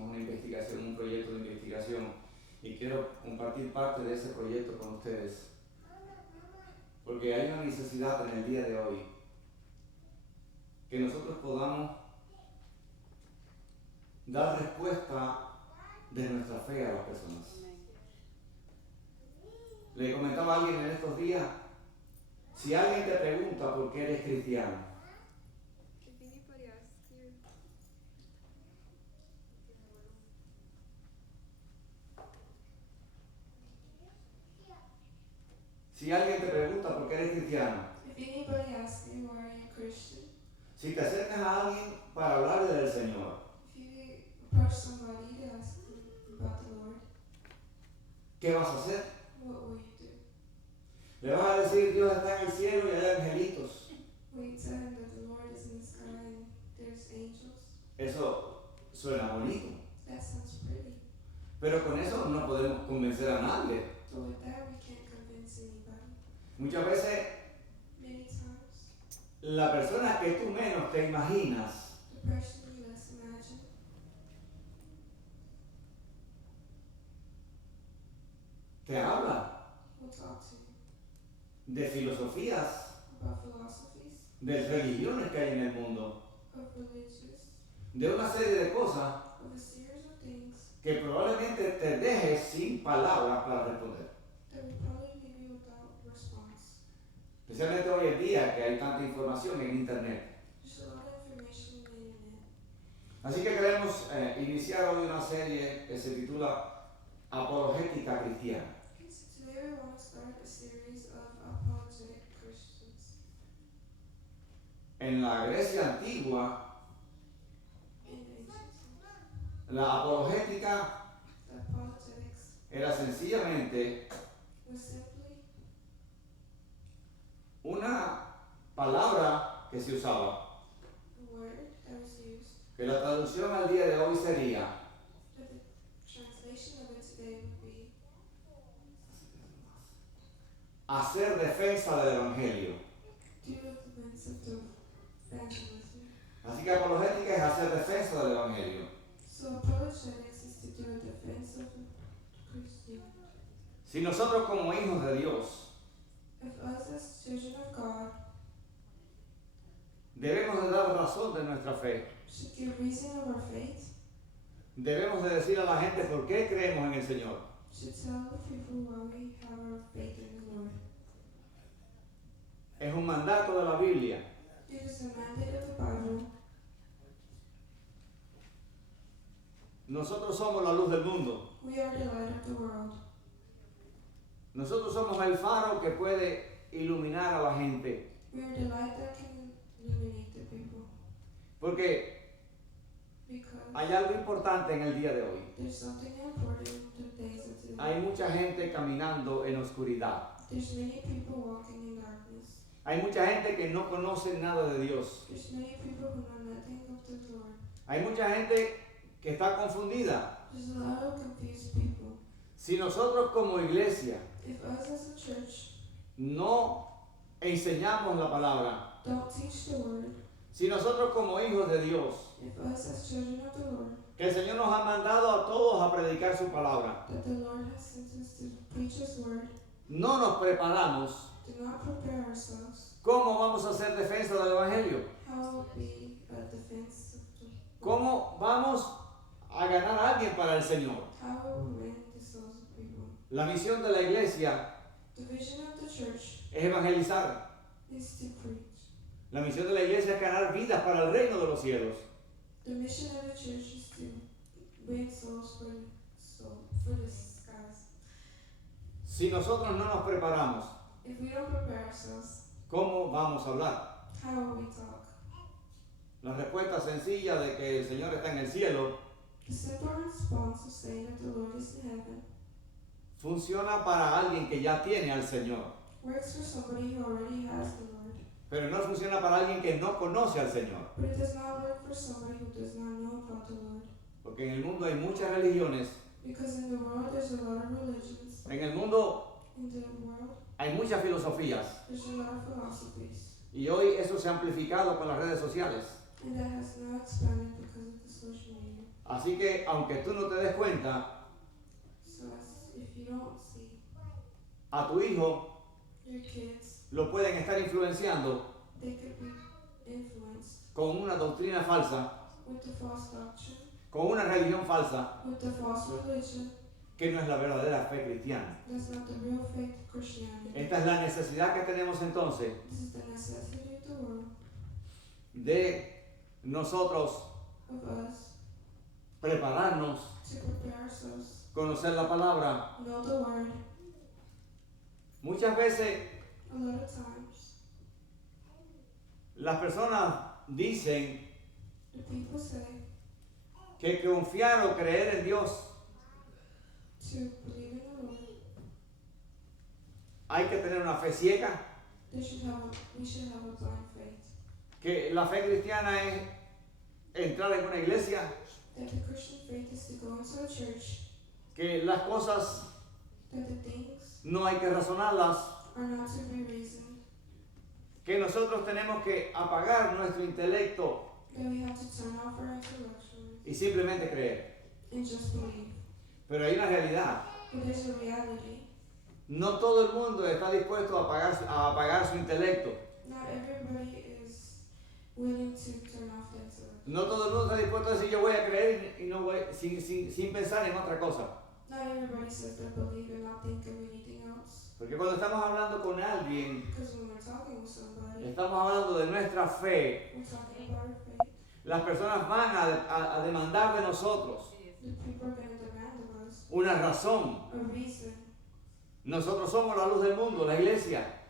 hicimos una investigación, un proyecto de investigación, y quiero compartir parte de ese proyecto con ustedes, porque hay una necesidad en el día de hoy que nosotros podamos dar respuesta de nuestra fe a las personas. Le comentaba a alguien en estos días, si alguien te pregunta por qué eres cristiano, si alguien te pregunta por qué eres cristiano, si te acercas a alguien para hablarle del Señor, ¿qué vas a hacer? Le vas a decir, Dios está en el cielo y hay angelitos. Eso suena bonito. Pero con eso no podemos convencer a nadie. Muchas veces la persona que tú menos te imaginas te habla de filosofías, de religiones que hay en el mundo, de una serie de cosas que probablemente te dejes sin palabras para responder. Especialmente hoy en día que hay tanta información en internet. Así que queremos iniciar hoy una serie que se titula Apologética Cristiana. En la Grecia antigua, la apologética era sencillamente una palabra que se usaba, que la traducción al día de hoy sería hacer defensa del Evangelio. Así que apologética es hacer defensa del Evangelio. Si nosotros como hijos de Dios debemos de dar razón de nuestra fe, debemos de decir a la gente por qué creemos en el Señor. Es un mandato de la Biblia. Nosotros somos la luz del mundo. Nosotros somos el faro que puede iluminar a la gente. Porque hay algo importante en el día de hoy. Hay mucha gente caminando en oscuridad. Hay mucha gente que no conoce nada de Dios. Hay mucha gente que está confundida. Si nosotros como iglesia no enseñamos la palabra, si nosotros como hijos de Dios, que el Señor nos ha mandado a todos a predicar su palabra, no nos preparamos, ¿cómo vamos a hacer defensa del Evangelio? ¿Cómo vamos a ganar a alguien para el Señor? La misión de la iglesia es evangelizar. La misión de la iglesia es ganar vidas para el reino de los cielos. Si nosotros no nos preparamos, ¿cómo vamos a hablar? La respuesta sencilla de que el Señor está en el cielo funciona para alguien que ya tiene al Señor. Pero no funciona para alguien que no conoce al Señor. Porque en el mundo hay muchas religiones. En el mundo hay muchas filosofías. Y hoy eso se ha amplificado con las redes sociales. Así que aunque tú no te des cuenta, a tu hijo lo pueden estar influenciando con una doctrina falsa, con una religión falsa, que no es la verdadera fe cristiana. Esta es la necesidad que tenemos entonces de nosotros prepararnos, conocer la palabra. Muchas veces las personas dicen que confiar o creer en Dios hay que tener una fe ciega, que la fe cristiana es entrar en una iglesia, que las cosas no hay que razonarlas, que nosotros tenemos que apagar nuestro intelecto y simplemente creer. Pero hay una realidad. No todo el mundo está dispuesto a apagar su intelecto. No todo el mundo está dispuesto a decir yo voy a creer y no voy sin pensar en otra cosa. Porque cuando estamos hablando con alguien, estamos hablando de nuestra fe. Las personas van a demandar de nosotros una razón. Nosotros somos la luz del mundo, la iglesia.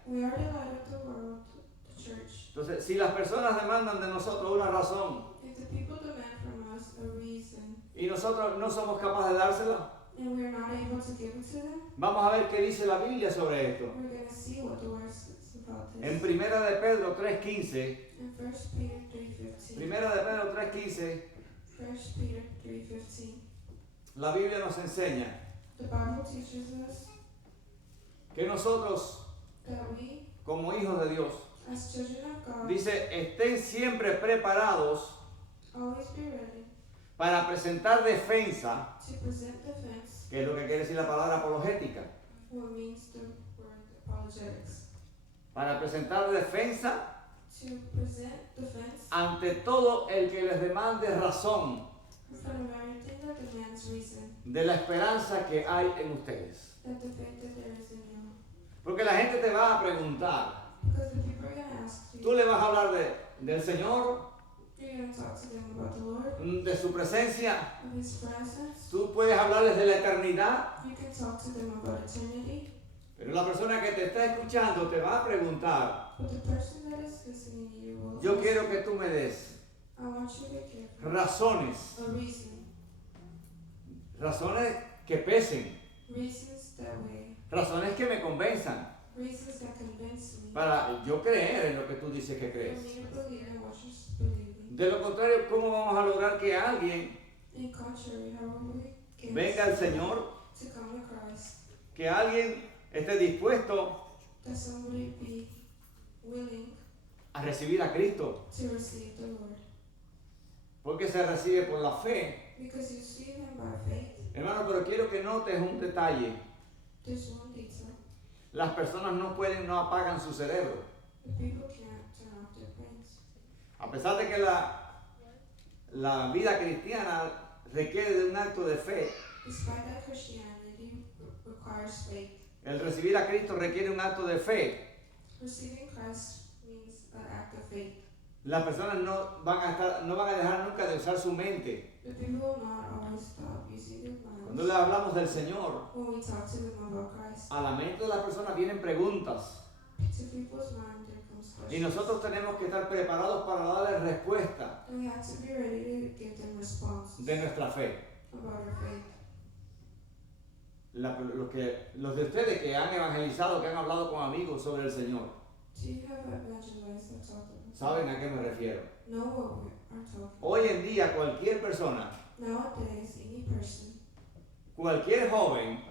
Entonces, si las personas demandan de nosotros una razón y nosotros no somos capaces de dársela, vamos a ver qué dice la Biblia sobre esto. En Primera de Pedro 3:15, Primera de Pedro 3:15, la Biblia nos enseña que nosotros, como hijos de Dios, dice, estén siempre preparados para presentar defensa, que es lo que quiere decir la palabra apologética. Para presentar defensa ante todo el que les demande razón de la esperanza que hay en ustedes. Porque la gente te va a preguntar, tú le vas a hablar del Señor, de su presencia, tú puedes hablarles de la eternidad, pero la persona que te está escuchando te va a preguntar, yo quiero que tú me des razones que pesen, razones que me convenzan para yo creer en lo que tú dices que crees. De lo contrario, ¿cómo vamos a lograr que alguien venga al Señor? Que alguien esté dispuesto a recibir a Cristo. Porque se recibe por la fe. Hermano, pero quiero que notes un detalle. Las personas no apagan su cerebro. A pesar de que la vida cristiana requiere de un acto de fe, el recibir a Cristo requiere un acto de fe. Las personas no van a dejar nunca de usar su mente. Cuando le hablamos del Señor, a la mente de las personas vienen preguntas. Y nosotros tenemos que estar preparados para darle respuesta de nuestra fe. Los de ustedes que han evangelizado, que han hablado con amigos sobre el Señor, ¿saben a qué me refiero? Hoy en día cualquier persona, cualquier joven,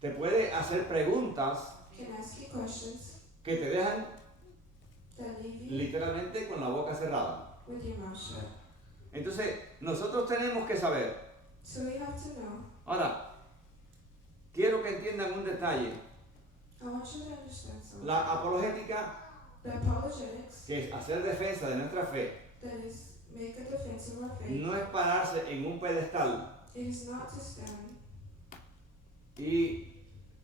te puede hacer preguntas que te dejan literalmente con la boca cerrada. with your mouth shut. Entonces, nosotros tenemos que saber. So we have to know. Ahora, quiero que entiendan un detalle. I want you to understand something. La apologética, The apologetics, que es hacer defensa de nuestra fe, that is make a defense of our faith, no es pararse en un pedestal it is not to stand y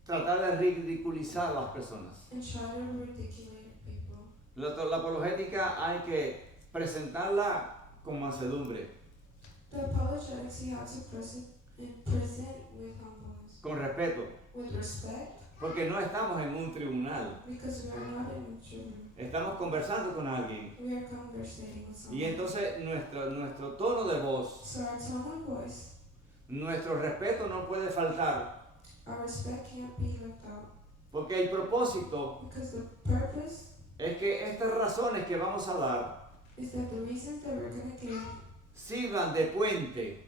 tratar de ridiculizar a las personas. and try to ridiculate people. La apologética hay que presentarla con mansedumbre, The apologetics you have to present with humbleness, con respeto, with respect, porque no estamos en un tribunal, because we are not in a jury. estamos conversando con alguien. We are conversating with someone. Y entonces nuestro tono de voz, So our tone of voice, nuestro respeto no puede faltar, our respect can't be left out, porque el propósito because the purpose es que estas razones que vamos a dar is that the reasons that we're going to give sirvan de puente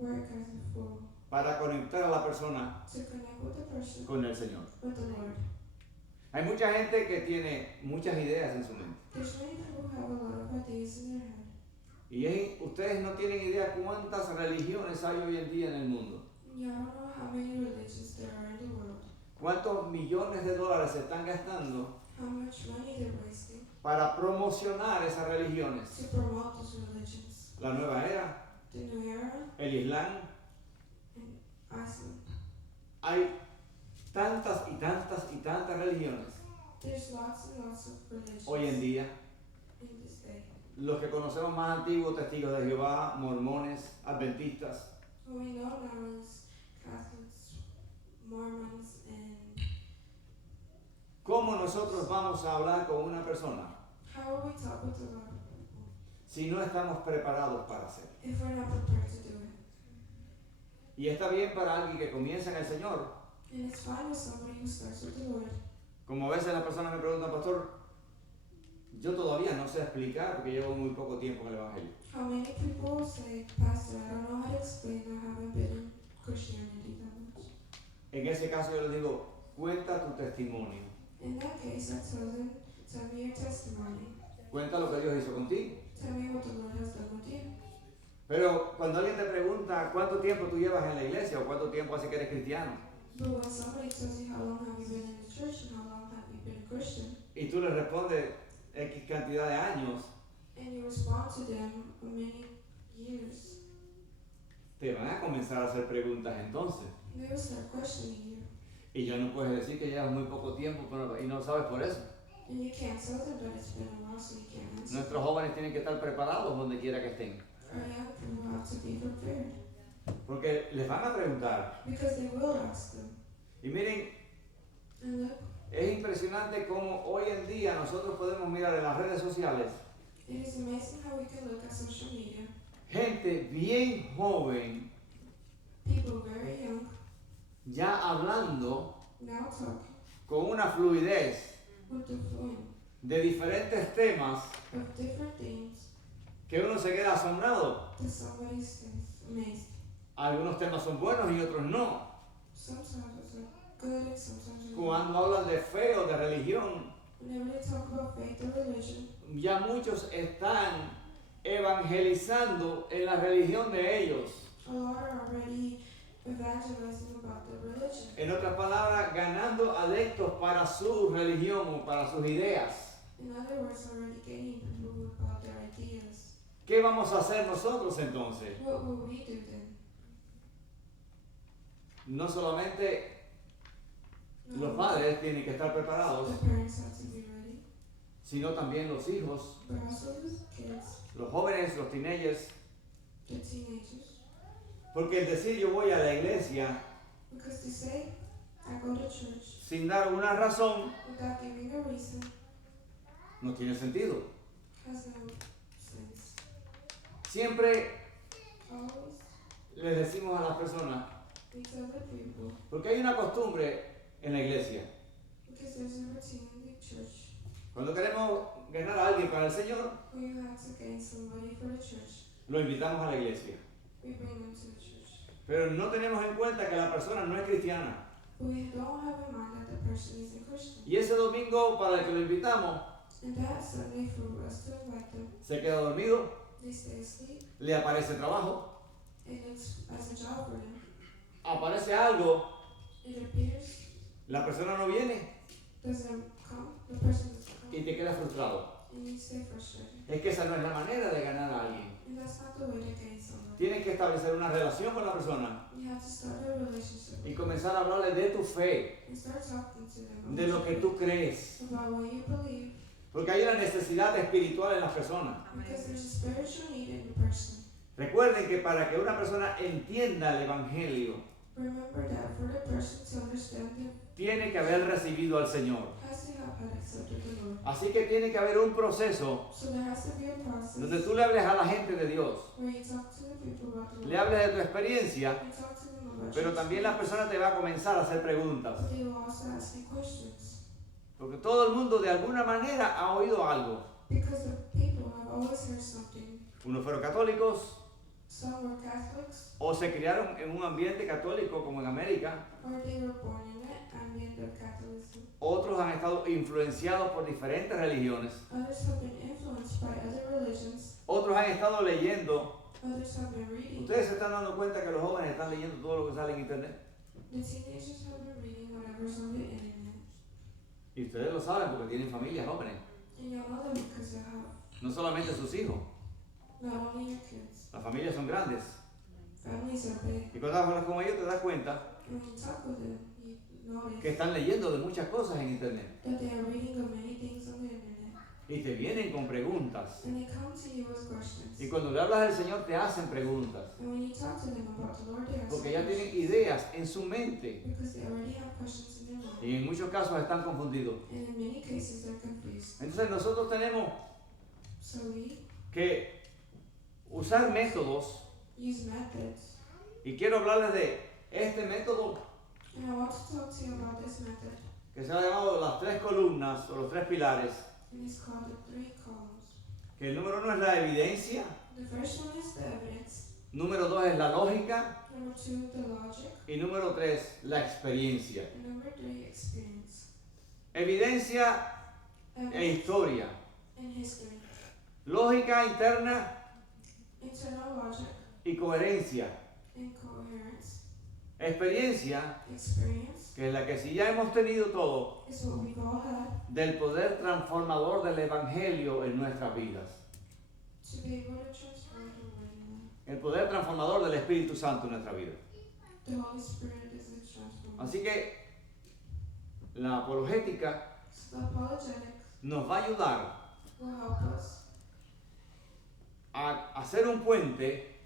work as a fool para conectar a la persona to connect with the person, con el Señor. with the Lord. Hay mucha gente que tiene muchas ideas en su mente. There's many people who have a lot of ideas in their head. Y ustedes no tienen idea cuántas religiones hay hoy en día en el mundo. You don't know how many religions there are in the world, Cuántos millones de dólares se están gastando how much money they're wasting para promocionar esas religiones. to promote those religions. La nueva era, The New Era el Islam. and Islam. Hay tantas y tantas y tantas religiones There's lots and lots of religions hoy en día. in this day. Los que conocemos más antiguos, testigos de Jehová, mormones, adventistas. What we know now is Catholics, Mormons, and ¿Cómo nosotros vamos a hablar con una persona how will we talk with a lot of people si no estamos preparados para hacerlo? if we're not prepared to do it? Y está bien para alguien que comienza en el Señor. And it's fine with somebody who starts with the Lord. Como a veces las personas me preguntan, pastor, yo todavía no sé explicar porque llevo muy poco tiempo en el Evangelio. How many people say, Pastor, I don't know how to explain, I haven't been in Christianity that much. En ese caso yo les digo, cuenta tu testimonio. In that case, I tell them, tell me your testimony. Cuenta lo que Dios hizo contigo. Tell me what the Lord has done with you. Pero cuando alguien te pregunta cuánto tiempo tú llevas en la iglesia o cuánto tiempo hace que eres cristiano, But when somebody tells you how long have you been in the church and how long have you been a Christian, y tú le respondes X cantidad de años, and you respond to them for many years, te van a comenzar a hacer preguntas entonces. they will start questioning you. Y ya no puedes decir que llevas muy poco tiempo y no sabes por eso. And you can't tell them that it's been a while, so you can't answer. Nuestros jóvenes tienen que estar preparados donde quiera que estén. Our young people have to be prepared, Porque les van a preguntar. because they will ask them. Y miren, And look, es impresionante cómo hoy en día nosotros podemos mirar en las redes sociales it is amazing how we can look at social media. gente bien joven People very young ya hablando now talking con una fluidez with the fluent de diferentes temas of different things que uno se queda asombrado. that somebody says amazing. Algunos temas son buenos y otros no. Sometimes it's good and sometimes it's Cuando hablan de fe o de religión, whenever they talk about faith or religion, ya muchos están evangelizando en la religión de ellos. a lot are already evangelizing about the religion. En otras palabras, ganando adeptos para su religión o para sus ideas. In other words, already gaining people about their ideas. ¿Qué vamos a hacer nosotros entonces? What will we do then? No solamente No, los padres tienen que estar preparados, the parents have to be ready, sino también los hijos, but also the kids, los jóvenes, los teenagers. the teenagers. Porque el decir yo voy a la iglesia Because they say, I go to church sin dar una razón without giving a reason no tiene sentido. has no sense. Siempre Always, les decimos a las personas, we tell the people, porque hay una costumbre en la iglesia. because there's a routine in the church Cuando queremos ganar a alguien para el Señor, where you have to gain somebody for the church. lo invitamos a la iglesia. We bring them to the church. Pero no tenemos en cuenta que la persona no es cristiana. But we don't have in mind that the person isn't Christian. Y ese domingo para el que lo invitamos, And that's Sunday for us to invite them. Se queda dormido, They stay asleep. le aparece trabajo, It looks as a job for them. aparece algo, It appears, la persona no viene doesn't come, the person doesn't come, y te quedas frustrado. and you stay frustrated. Es que esa no es la manera de ganar a alguien. And that's not the way to gain someone. Tienes que establecer una relación con la persona You have to start a relationship y with comenzar a hablarle de tu fe, them and start talking to them de lo que tú crees. about what you believe, Porque hay una necesidad espiritual en las personas. because there's a spiritual need in the person. Recuerden que para que una persona entienda el Evangelio, Remember that for the person to understand it, tiene que haber recibido al Señor. has to have had accepted the Lord. Así que tiene que haber un proceso So there has to be a process donde tú le hables a la gente de Dios, where you talk to the people about the le Lord. hables de tu experiencia, And talk to them about pero your también la experience. persona te va a comenzar a hacer preguntas. They will also ask you questions. Porque todo el mundo de alguna manera ha oído algo. Because the people have always heard something. Unos fueron católicos Some were Catholics, o se criaron en un ambiente católico como en América. or they were born in it ambient of Catholicism. Otros han estado influenciados por diferentes religiones. Others have been influenced by other religions. Otros han estado leyendo. Others have been reading. Ustedes se están dando cuenta que los jóvenes están leyendo todo lo que sale en internet. The teenagers have been reading whatever's on the internet. Y ustedes lo saben porque tienen familias jóvenes. And y'all know that because you have No solamente sus hijos. not only your kids, Las familias son grandes. families are big. Y cuando hablas con ellos te das cuenta And when you talk with them, you notice que están leyendo de muchas cosas en internet. that they are reading of many things on the internet. Y te vienen con preguntas. And they come to you with questions. Y cuando le hablas del Señor te hacen preguntas. And when you talk to them about the Lord, they ask Porque you ya tienen questions. ideas en su mente. Because they already have questions in their mind. Y en muchos casos están confundidos. And in many cases, they're confused. Entonces nosotros tenemos So we que usar métodos. use methods. Y quiero hablarles de este método And I want to talk to you about this method. que se ha llamado las tres columnas o los tres pilares. And it's called the three columns. Que el número uno es la evidencia. The first one is the evidence. Número dos es la lógica. Number two, the logic. Y número tres, la experiencia. And number three, experience. Evidencia e Evidence historia. and history. Lógica interna Internal logic y coherencia. and coherence. Experiencia, Experience que es la que si ya hemos tenido todo, is what we've all had del poder transformador del Evangelio en nuestras vidas. to be able to transform the word in life. El poder transformador del Espíritu Santo en nuestra vida. The Holy Spirit is the transformer. Así que la apologética So the apologetics nos va a ayudar will help us a hacer un puente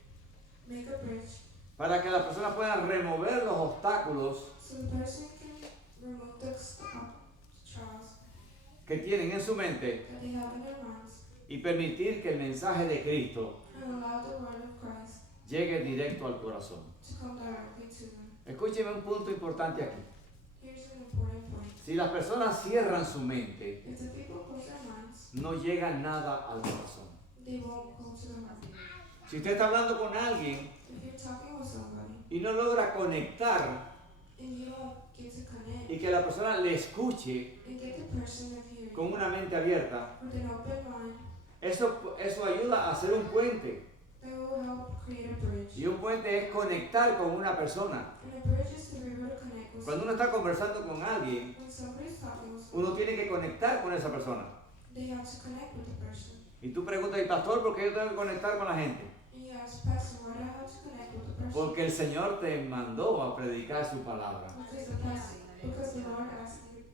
make a bridge para que las personas puedan remover los obstáculos so the person can remove the trials que tienen en su mente that they have in their minds y permitir que el mensaje de Cristo and allow the word of Christ llegue directo al corazón. to come directly to them. Escúcheme un punto importante aquí. Here's an important point. Si las personas cierran su mente, If the people close their minds, no llega nada al corazón. they won't go to the heart. Si usted está hablando con alguien If you're talking with somebody y no logra conectar and you don't get to connect y que la persona le escuche and get the person to hear you con una mente abierta, with an open mind, eso ayuda a hacer un puente. that will help create a bridge. Y un puente es conectar con una persona. And a bridge is to be able to connect with Cuando uno está conversando con alguien, when somebody's talking with uno tiene que conectar con esa persona. they have to connect with the person. Y tú preguntas, ¿y pastor, por qué yo tengo que conectar con la gente? And you ask, Pastor, why do I have to connect with the person? Porque el Señor te mandó a predicar su palabra. Because the Lord asked you.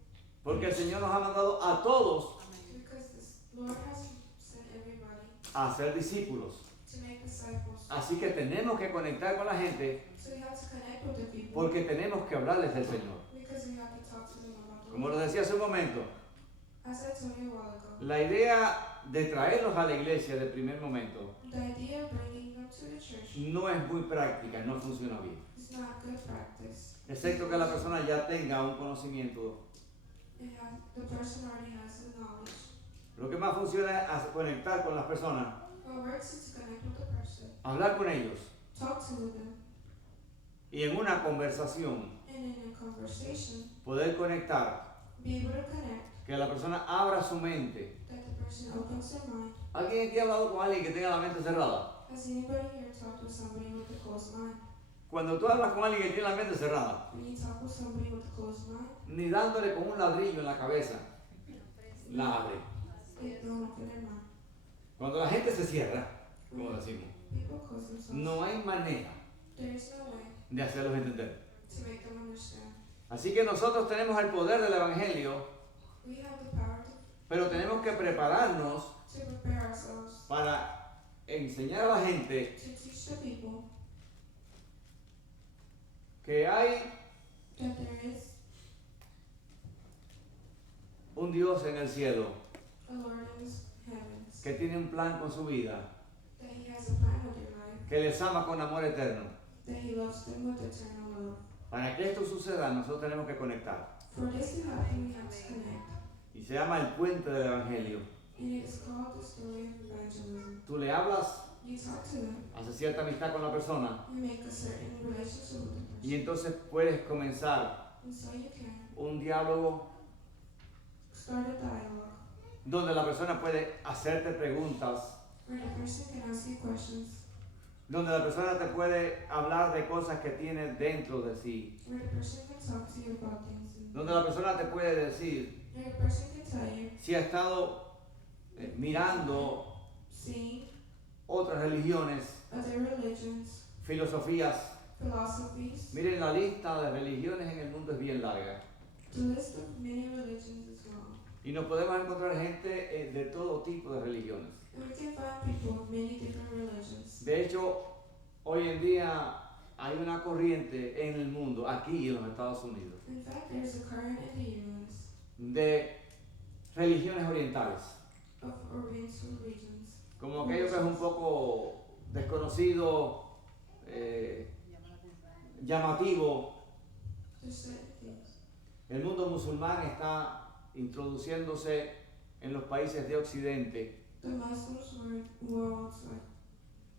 Porque el Señor nos ha mandado a todos Because the Lord has sent everybody a ser discípulos. to make disciples. Así que tenemos que conectar con la gente So you have to connect with the people. porque tenemos que hablarles del Señor. Because you have to talk to them about the Como Lord. lo decía hace un momento, As I told you a while ago, la idea de traerlos a la iglesia de primer momento the idea of bringing them to the church no es muy práctica, no funciona bien. is not good practice. Excepto que la persona ya tenga un conocimiento. The person already has the knowledge. Lo que más funciona es conectar con las personas, What works is to connect with the person, hablar con ellos talk to them, y en una conversación and in a conversation, poder conectar be able to connect Que la persona abra su mente. That the person opens their mind. ¿Alguien aquí ha hablado con alguien que tenga la mente cerrada? Has anybody here talked with somebody with a closed mind? Cuando tú hablas con alguien que tiene la mente cerrada, When you talk with somebody with a closed mind, ni dándole con un ladrillo en la cabeza, la abre. they don't open their mind. Cuando la gente se cierra, como decimos, People close themselves. no hay manera There is no way de hacerlos entender. to make them understand. Así que nosotros tenemos el poder del Evangelio, We have the power pero tenemos que prepararnos to prepare ourselves para enseñar a la gente to teach the people que hay that there is un Dios en el cielo a Lord in the heavens, que tiene un plan con su vida, that He has a plan with your life, que les ama con amor eterno. that He loves them with eternal love. Para que esto suceda, nosotros tenemos que conectar. For this to happen, we have to connect. Y se llama el puente del Evangelio. And it is called the story of evangelism. Tú le hablas, You talk to them, haces cierta amistad con la persona you make a certain relationship with the y person, entonces puedes comenzar and so you can un diálogo start a dialogue donde la persona puede hacerte preguntas, where the person can ask you questions, donde la persona te puede hablar de cosas que tiene dentro de sí, where the person can talk to you about things, and donde la persona te puede decir where the person can tell you, si ha estado mirando seeing otras religiones, other religions, filosofías. philosophies. Miren, la lista de religiones en el mundo es bien larga. The list of many religions is long, Y nos podemos encontrar gente de todo tipo de religiones. and we can find people of many different religions. De hecho, hoy en día hay una corriente en el mundo, aquí en los Estados Unidos, In fact, there's a current in the U.S. de religiones orientales. of Oriental regions. Como aquello que es un poco desconocido, llamativo. There's certain things. El mundo musulmán está introduciéndose en los países de Occidente, The Muslims were also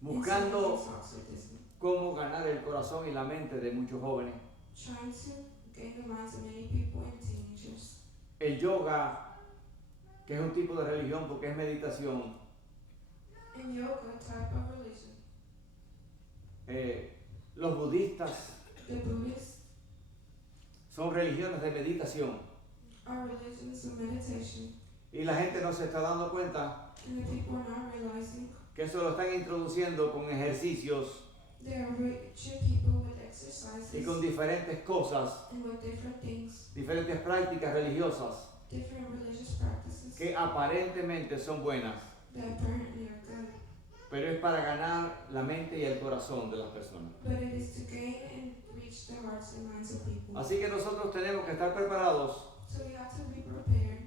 buscando this, cómo ganar el corazón y la mente de muchos jóvenes. trying to gain the minds of many people and teenagers. El yoga, que es un tipo de religión porque es meditación, And yoga, type of religion. los budistas The Buddhists son religiones de meditación are religions of meditation, y la gente no se está dando cuenta and the people are not realizing que eso lo están introduciendo con ejercicios they are reaching people with exercises y con diferentes cosas, and with different things, diferentes prácticas religiosas different religious practices que aparentemente son buenas, that apparently are good. pero es para ganar la mente y el corazón de las personas. But it is to gain and reach the hearts and minds of people. Así que nosotros tenemos que estar preparados So we have to be prepared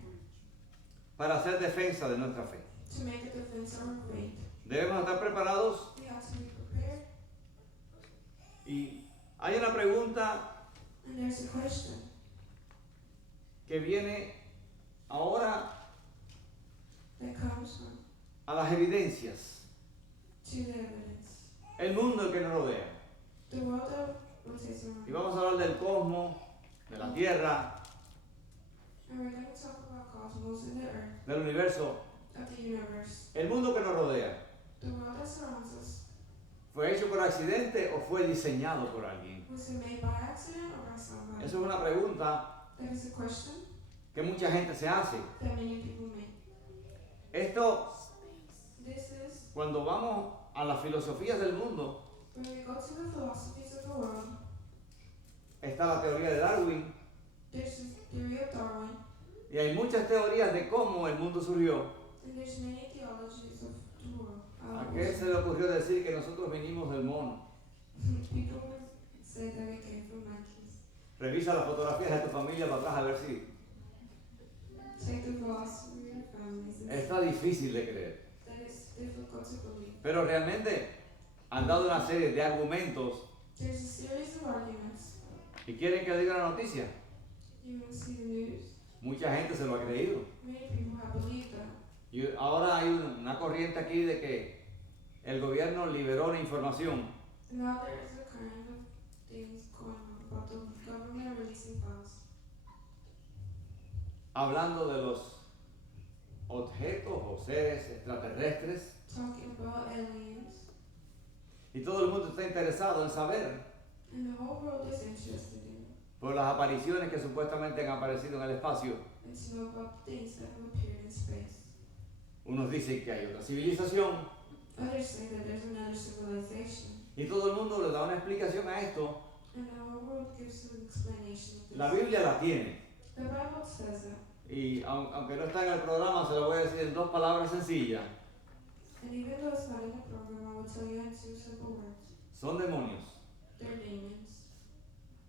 para hacer defensa de nuestra fe. to make a defense of our faith. Debemos estar preparados We have to be prepared. y hay una pregunta And there's a question que viene ahora that comes from a las evidencias. to the evidence. El mundo que nos rodea. The world that rotates around. Y vamos a hablar del cosmos, de la Tierra, And we're going to talk about cosmos and the earth, del universo. of the universe. El mundo que nos rodea. The world that surrounds us. ¿Fue hecho por accidente o fue diseñado por alguien? Was it made by accident or by somebody? Esa es una pregunta That is a question que mucha gente se hace. that many people make. Esto, This is cuando vamos a las filosofías del mundo, when we go to the philosophies of the world. está la teoría de Darwin There's the theory of Darwin, y hay muchas teorías de cómo el mundo surgió. and there's many theologies of the world. ¿A qué se le ocurrió decir que nosotros venimos del mono? People would say that we came from monkeys. Revisa las fotografías de tu familia para atrás a ver si Take the philosophy of your families. está difícil de creer. That is difficult to believe. Pero realmente han dado una serie de argumentos There's a series of arguments. y quieren que diga la noticia. You want to see the news? Mucha gente se lo ha creído. Many people have believed that. Y ahora hay una corriente aquí de que el gobierno liberó la información And now there is a kind of things going on about the government releasing files. hablando de los objetos o seres extraterrestres. Talking about aliens. Y todo el mundo está interesado en saber And the whole world is interested in por las apariciones que supuestamente han aparecido en el espacio. and to know about things that have appeared in space. Unos dicen que hay otra civilización Others say that there's another civilization. y todo el mundo le da una explicación a esto. And the whole world gives an explanation of this. La Biblia la tiene. The Bible says that. Y aunque no está en el programa, se lo voy a decir en 2 palabras sencillas. And even though it's not in the program, I will tell you in 2 simple words. Son demonios. They're demons.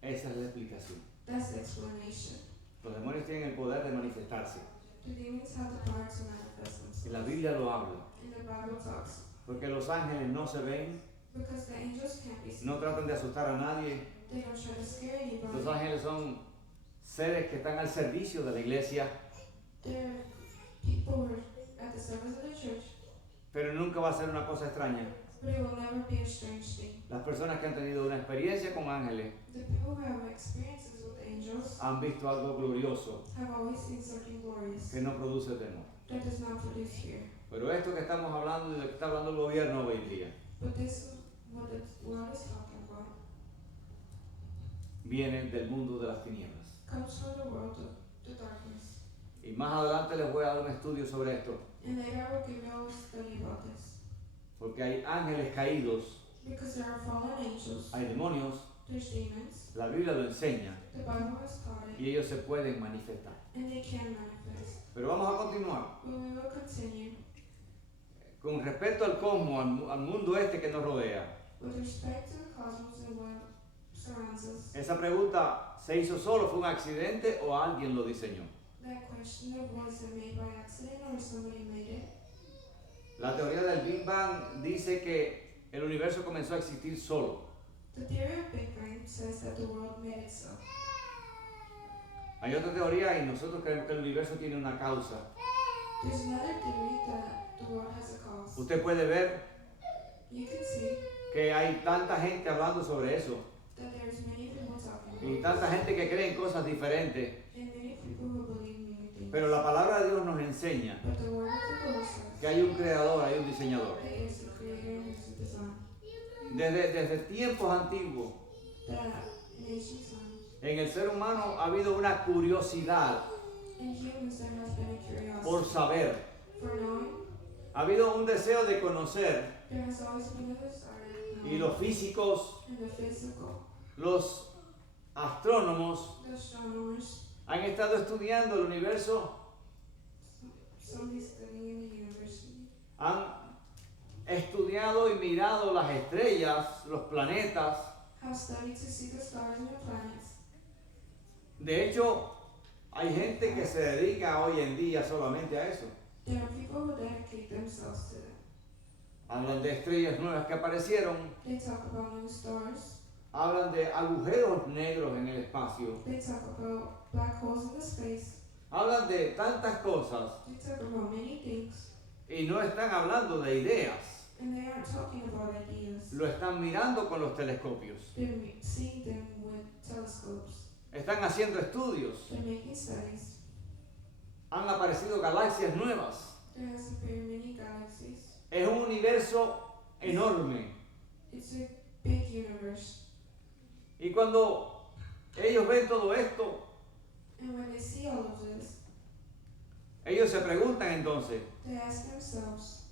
Esa es la explicación. That's the explanation. Los demonios tienen el poder de manifestarse. The demons have the power to manifest Y themselves. la Biblia lo habla. And the Bible talks. Porque los ángeles no se ven, Because the angels can't be seen. no tratan de asustar a nadie. They don't try to scare anybody. Los ángeles son seres que están al servicio de la iglesia, They're people who are at the service of the church, pero nunca va a ser una cosa extraña. but it will never be a strange thing. Las personas que han tenido una experiencia con ángeles The people who have experiences with angels han visto algo glorioso have always seen something glorious que no produce temor. that does not produce fear. Pero esto que estamos hablando y de lo que está hablando el gobierno hoy en día, But this is what the world is talking about. viene del mundo de las tinieblas. Comes from the world of the darkness. Y más adelante les voy a dar un estudio sobre esto, And later I will give you a study about this. porque hay ángeles caídos, Because there are fallen angels, hay demonios, there's demons, la Biblia lo enseña the Bible has taught it, y ellos se pueden manifestar. and they can manifest. Pero vamos a continuar. But we will continue. Con respecto al cosmos, al mundo este que nos rodea, With respect to the cosmos and what surrounds us, esa pregunta se hizo solo, ¿fue un accidente o alguien lo diseñó? that question of was it made by accident or somebody made it? La teoría del Big Bang dice que el universo comenzó a existir solo. The theory of Big Bang says that the world made itself. Hay otra teoría y nosotros creemos que el universo tiene una causa. There's another theory that the world has a cause. Usted puede ver You can see que hay tanta gente hablando sobre eso that there's many people talking y about tanta gente que cree en cosas diferentes, this, and many people who believe many things. pero la palabra de Dios nos enseña But the word of the Lord says que hay un creador, hay un diseñador. that there's a creator and there's a design. Desde tiempos antiguos, That in ancient times, en el ser humano ha habido una curiosidad in humans there has been a curiosity por saber. for knowing. Ha habido un deseo de conocer There has always been a desire to y know. los físicos, In the physical, los astrónomos the astronomers, han estado estudiando el universo, somebody studying in the university, han estudiado y mirado las estrellas, los planetas. have studied to see the stars and the planets. De hecho, hay gente que se dedica hoy en día solamente a eso. There are people who dedicate themselves to that. Hablan de estrellas nuevas que aparecieron, They talk about new stars. hablan de agujeros negros en el espacio, They talk about black holes in the space. hablan de tantas cosas They talk about many things. y no están hablando de ideas, And they aren't talking about ideas. lo están mirando con los telescopios, They're seeing them with telescopes. están haciendo estudios, They're making studies. han aparecido galaxias nuevas. There has appeared many galaxies. Es un universo enorme. It's a big universe. Y cuando ellos ven todo esto, And when they see all of this, ellos se preguntan entonces, they ask themselves,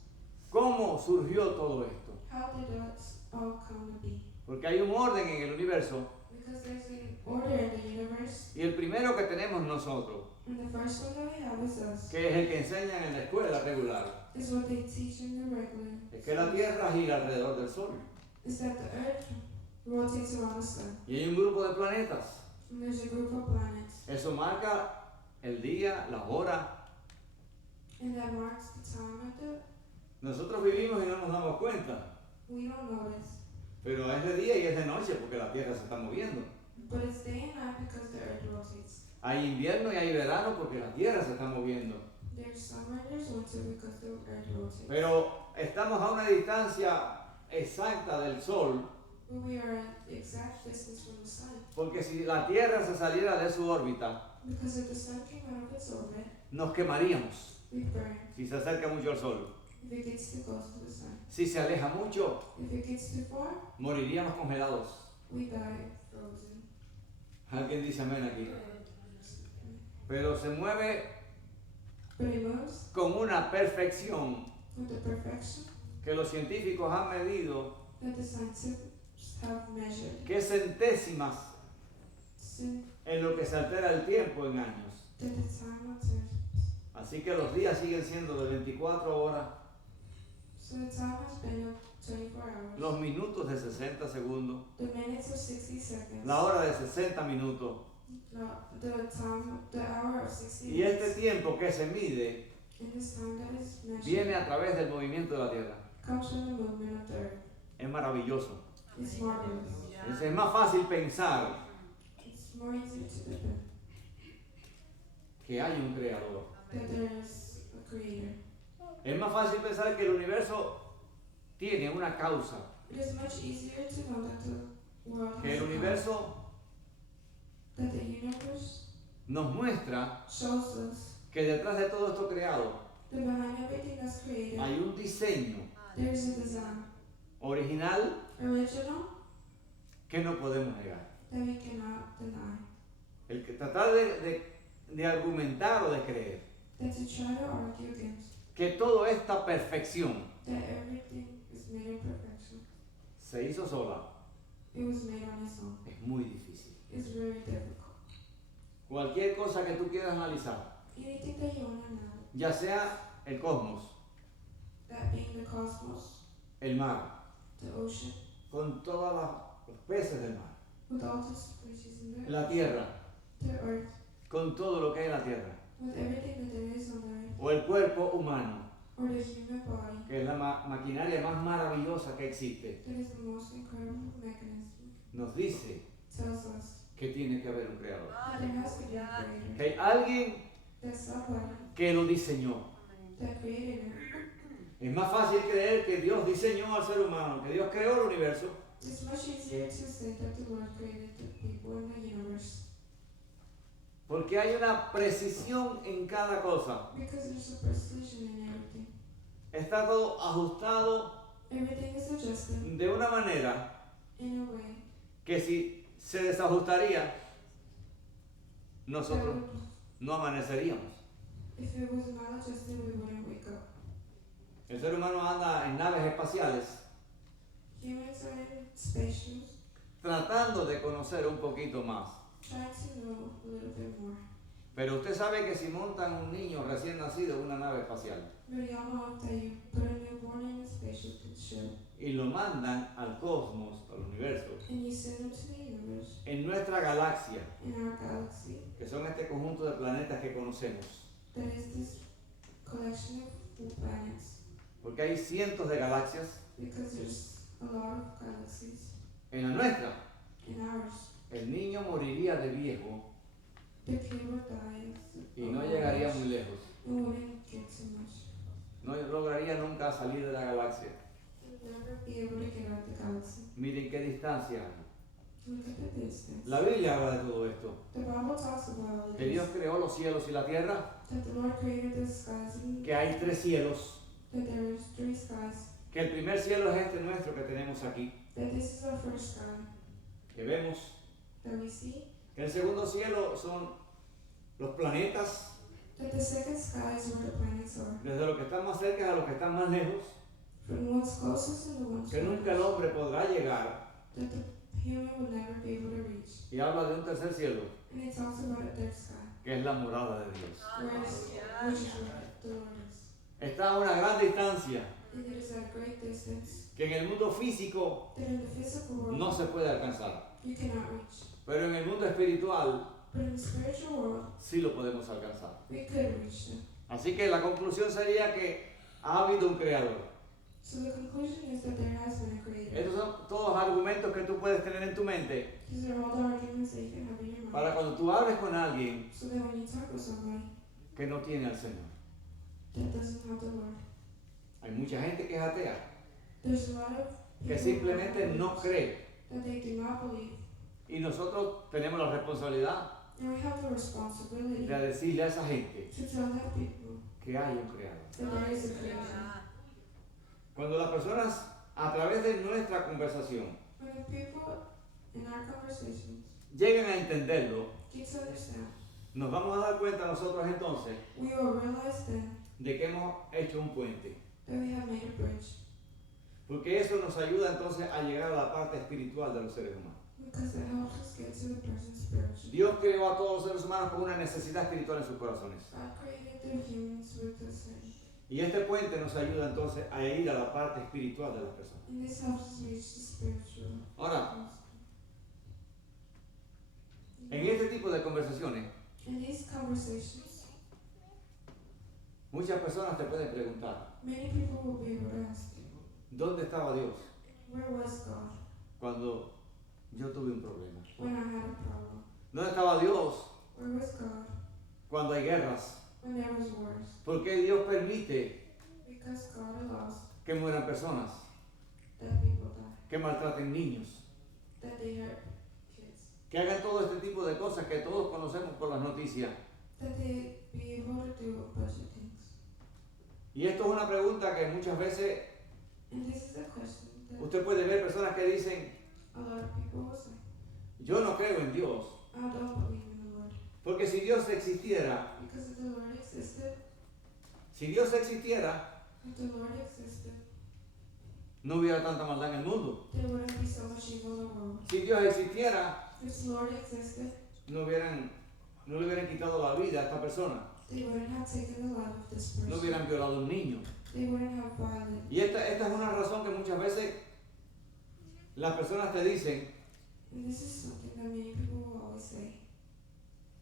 ¿cómo surgió todo esto? how did that all come to be? Porque hay un orden en el universo Because there's an order in the universe, y el primero que tenemos nosotros, and the first one that we have is us. que es el que enseñan en la escuela regular, Is what they teach in the regular. es que la Tierra gira alrededor del Sol. Is that the earth rotates around the sun. Y hay un grupo de planetas. And there's a group of planets. Eso marca el día, la hora. And that marks the time at the Nosotros vivimos y no nos damos cuenta. we don't notice. Pero es de día y es de noche porque la Tierra se está moviendo. But it's day and night because the earth rotates. Hay invierno y hay verano porque la Tierra se está moviendo. There's summer and there's winter because the earth rotates. Pero estamos a una distancia exacta del Sol, But we are at the exact distance from the sun. porque si la Tierra se saliera de su órbita, Because if the sun came out of its orbit, nos quemaríamos. we burn. Si se acerca mucho al sol. If it gets too close to the sun. Si se aleja mucho, If it gets too far, moriríamos congelados. we die frozen. Alguien dice amén aquí. Pero se mueve But it moves con una perfección with the perfection que los científicos han medido that the scientists have measured. que centésimas So en lo que se altera el tiempo en años. that the time alters. Así que los días siguen siendo de 24 horas, So the time has been of 24 hours. los minutos de 60 segundos, The minutes of 60 seconds. la hora de 60 minutos. The hour of 60 Y este minutes. tiempo que se mide And this time that is measured viene a través del movimiento de la Tierra. comes from the movement of the earth. Es maravilloso. It's marvelous. Es más fácil pensar It's more easy to depend que hay un creador. that there is a creator. Es más fácil pensar que el universo tiene una causa. It is much easier to know that the world Que has el a cause, universo that the universe nos muestra shows us que detrás de todo esto creado that behind everything that's created, hay un diseño there is a design, original original, que no podemos negar. that we cannot deny. El que tratar de argumentar o de creer That to try to argue against que toda esta perfección that everything is made in perfection, se hizo sola it was made on its own, es muy difícil. is very difficult. Cualquier cosa que tú quieras analizar, Anything that you want to know, ya sea el cosmos, that being the cosmos, el mar, the ocean, con todos los peces del mar, with all the species in there, la tierra, the earth, con todo lo que hay en la tierra, with everything that there is on the earth, o el cuerpo humano, or the human body, que es la maquinaria más maravillosa que existe, that is the most incredible mechanism, nos dice tells us que tiene que haber un creador. that there has to be a creator, Que hay alguien that somebody que lo diseñó. that created it. Es más fácil creer que Dios diseñó al ser humano, que Dios creó el universo, It's much easier to say that the Lord created the people in the universe porque hay una precisión en cada cosa. because there's a precision in everything. Está todo ajustado Everything is adjusted de una manera in a way que si se desajustaría, that nosotros no amaneceríamos. if it was not adjusted, we wouldn't wake up. El ser humano anda en naves espaciales Humans are in spaceships tratando de conocer un poquito más. trying to know a little bit more. Pero usted sabe que si montan un niño recién nacido en una nave espacial But y'all know that you put a newborn in a spaceship y lo mandan al cosmos, al universo, and you send them to the universe en nuestra galaxia, in our galaxy, que son este conjunto de planetas que conocemos, that is this collection of planets, porque hay cientos de galaxias. because there's a lot of galaxies En la nuestra, in ours. el niño moriría de viejo The kid would die y no llegaría muy lejos. and wouldn't get too much. No lograría nunca salir de la galaxia. Would never be able to get out the galaxy. Miren qué distancia hay. Look at the distance. La Biblia habla de todo esto. The Bible talks about all Que this. Dios creó los cielos y la tierra, That the Lord created the skies and que hay 3 cielos, that there is 3 skies. que el primer cielo es este nuestro que tenemos aquí, That this is our first sky que vemos, that we see. que el segundo cielo son los planetas, That the second sky is where the planets are. desde los que están más cerca a los que están más lejos, From the ones closest and the ones que nunca el farthest. hombre podrá llegar, That the human will never be able to reach. y habla de un tercer cielo, And it talks about a third sky. que es la morada de Dios. Which is where the Lord is. Está a una gran distancia, And it is at a great distance. que en el mundo físico That in the physical world no se puede alcanzar, you cannot reach. pero en el mundo espiritual But in the spiritual world, sí lo podemos alcanzar. we could reach them. Así que la conclusión sería que ha habido un creador. So the conclusion is that there has been a creator. Estos son todos argumentos que tú puedes tener en tu mente These are all the arguments that you can have in your mind. para cuando tú hables con alguien So that when you talk with somebody que no tiene al Señor. that doesn't have the Lord, Hay mucha gente que es atea, there's a lot of que people simplemente who no cree. that they do not believe. Y nosotros tenemos la responsabilidad And we have the responsibility de decirle a esa gente to tell that people que hay un creador. that there is a creator. Cuando las personas, a través de nuestra conversación, When the people in our conversations lleguen a entenderlo, get to understand, nos vamos a dar cuenta nosotros entonces we will realize then de que hemos hecho un puente. that we have made a bridge. Porque eso nos ayuda entonces a llegar a la parte espiritual de los seres humanos. Because it helps us get to the person spiritual. Dios creó a todos los seres humanos con una necesidad espiritual en sus corazones. God created the humans with the same. Y este puente nos ayuda entonces a ir a la parte espiritual de las personas. And this helps us reach the spiritual. Ahora, en este tipo de conversaciones, In these conversations, muchas personas te pueden preguntar, many people will be able to ask you, ¿dónde estaba Dios where was God cuando yo tuve un problema? when I had a problem? ¿Dónde estaba Dios Where was God cuando hay guerras? when there was wars? ¿Por qué Dios permite Because God allows que mueran personas, that people die, que maltraten niños, that they hurt kids, que hagan todo este tipo de cosas que todos conocemos por las noticias? that they be able to do a bunch of things. Y esto es una pregunta que muchas veces And this is a question that usted puede ver personas que dicen, a lot of people will say, yo no creo en Dios, I don't believe in the Lord. porque si Dios existiera, Because if the Lord existed, if the Lord existed, no hubiera tanta maldad en el mundo. there wouldn't be so much evil in the world. Si Dios existiera, If the Lord existed, no le hubieran quitado la vida a esta persona, they wouldn't have taken the life of this person. no hubieran violado a un niño. They wouldn't have violated. Y esta es una razón que muchas veces las personas te dicen, And this is something that many people will always say.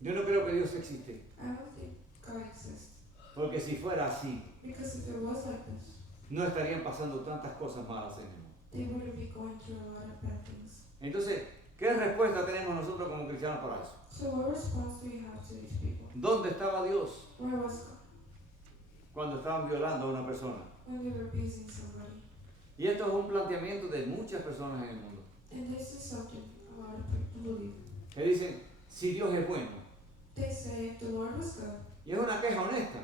yo no creo que Dios existe, I don't think God exists. porque si fuera así, Because if it was like this, no estarían pasando tantas cosas malas en el mundo. they wouldn't be going through a lot of bad things. Entonces, ¿qué respuesta tenemos nosotros como cristianos para eso? So what response do you have to these people? ¿Dónde estaba Dios Where was God cuando estaban violando a una persona? when they were abusing somebody? Y esto es un planteamiento de muchas personas en el mundo, And this is something a lot of people believe. que dicen, si Dios es bueno. They say if the Lord was good, Y es una queja honesta.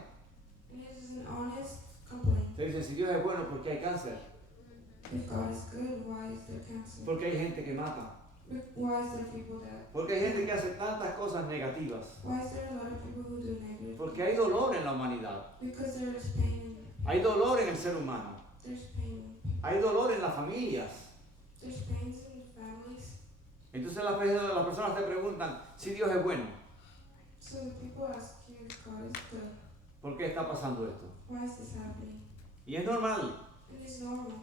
and it is an honest complaint. Se dice, si Dios es bueno, ¿por qué hay cáncer? If God is good, why is there cancer? Porque hay gente que mata. Why is there people that? Porque hay gente que hace tantas cosas negativas. Why is there a lot of people who do negative? Porque hay dolor en la humanidad. Because there is pain. Hay dolor en el ser humano. There's pain. Hay dolor en las familias. There's pains in families. Entonces las personas te preguntan, si Dios es bueno, So the people ask you if God is good. ¿por qué está pasando esto? Why is this happening? Y es normal It is normal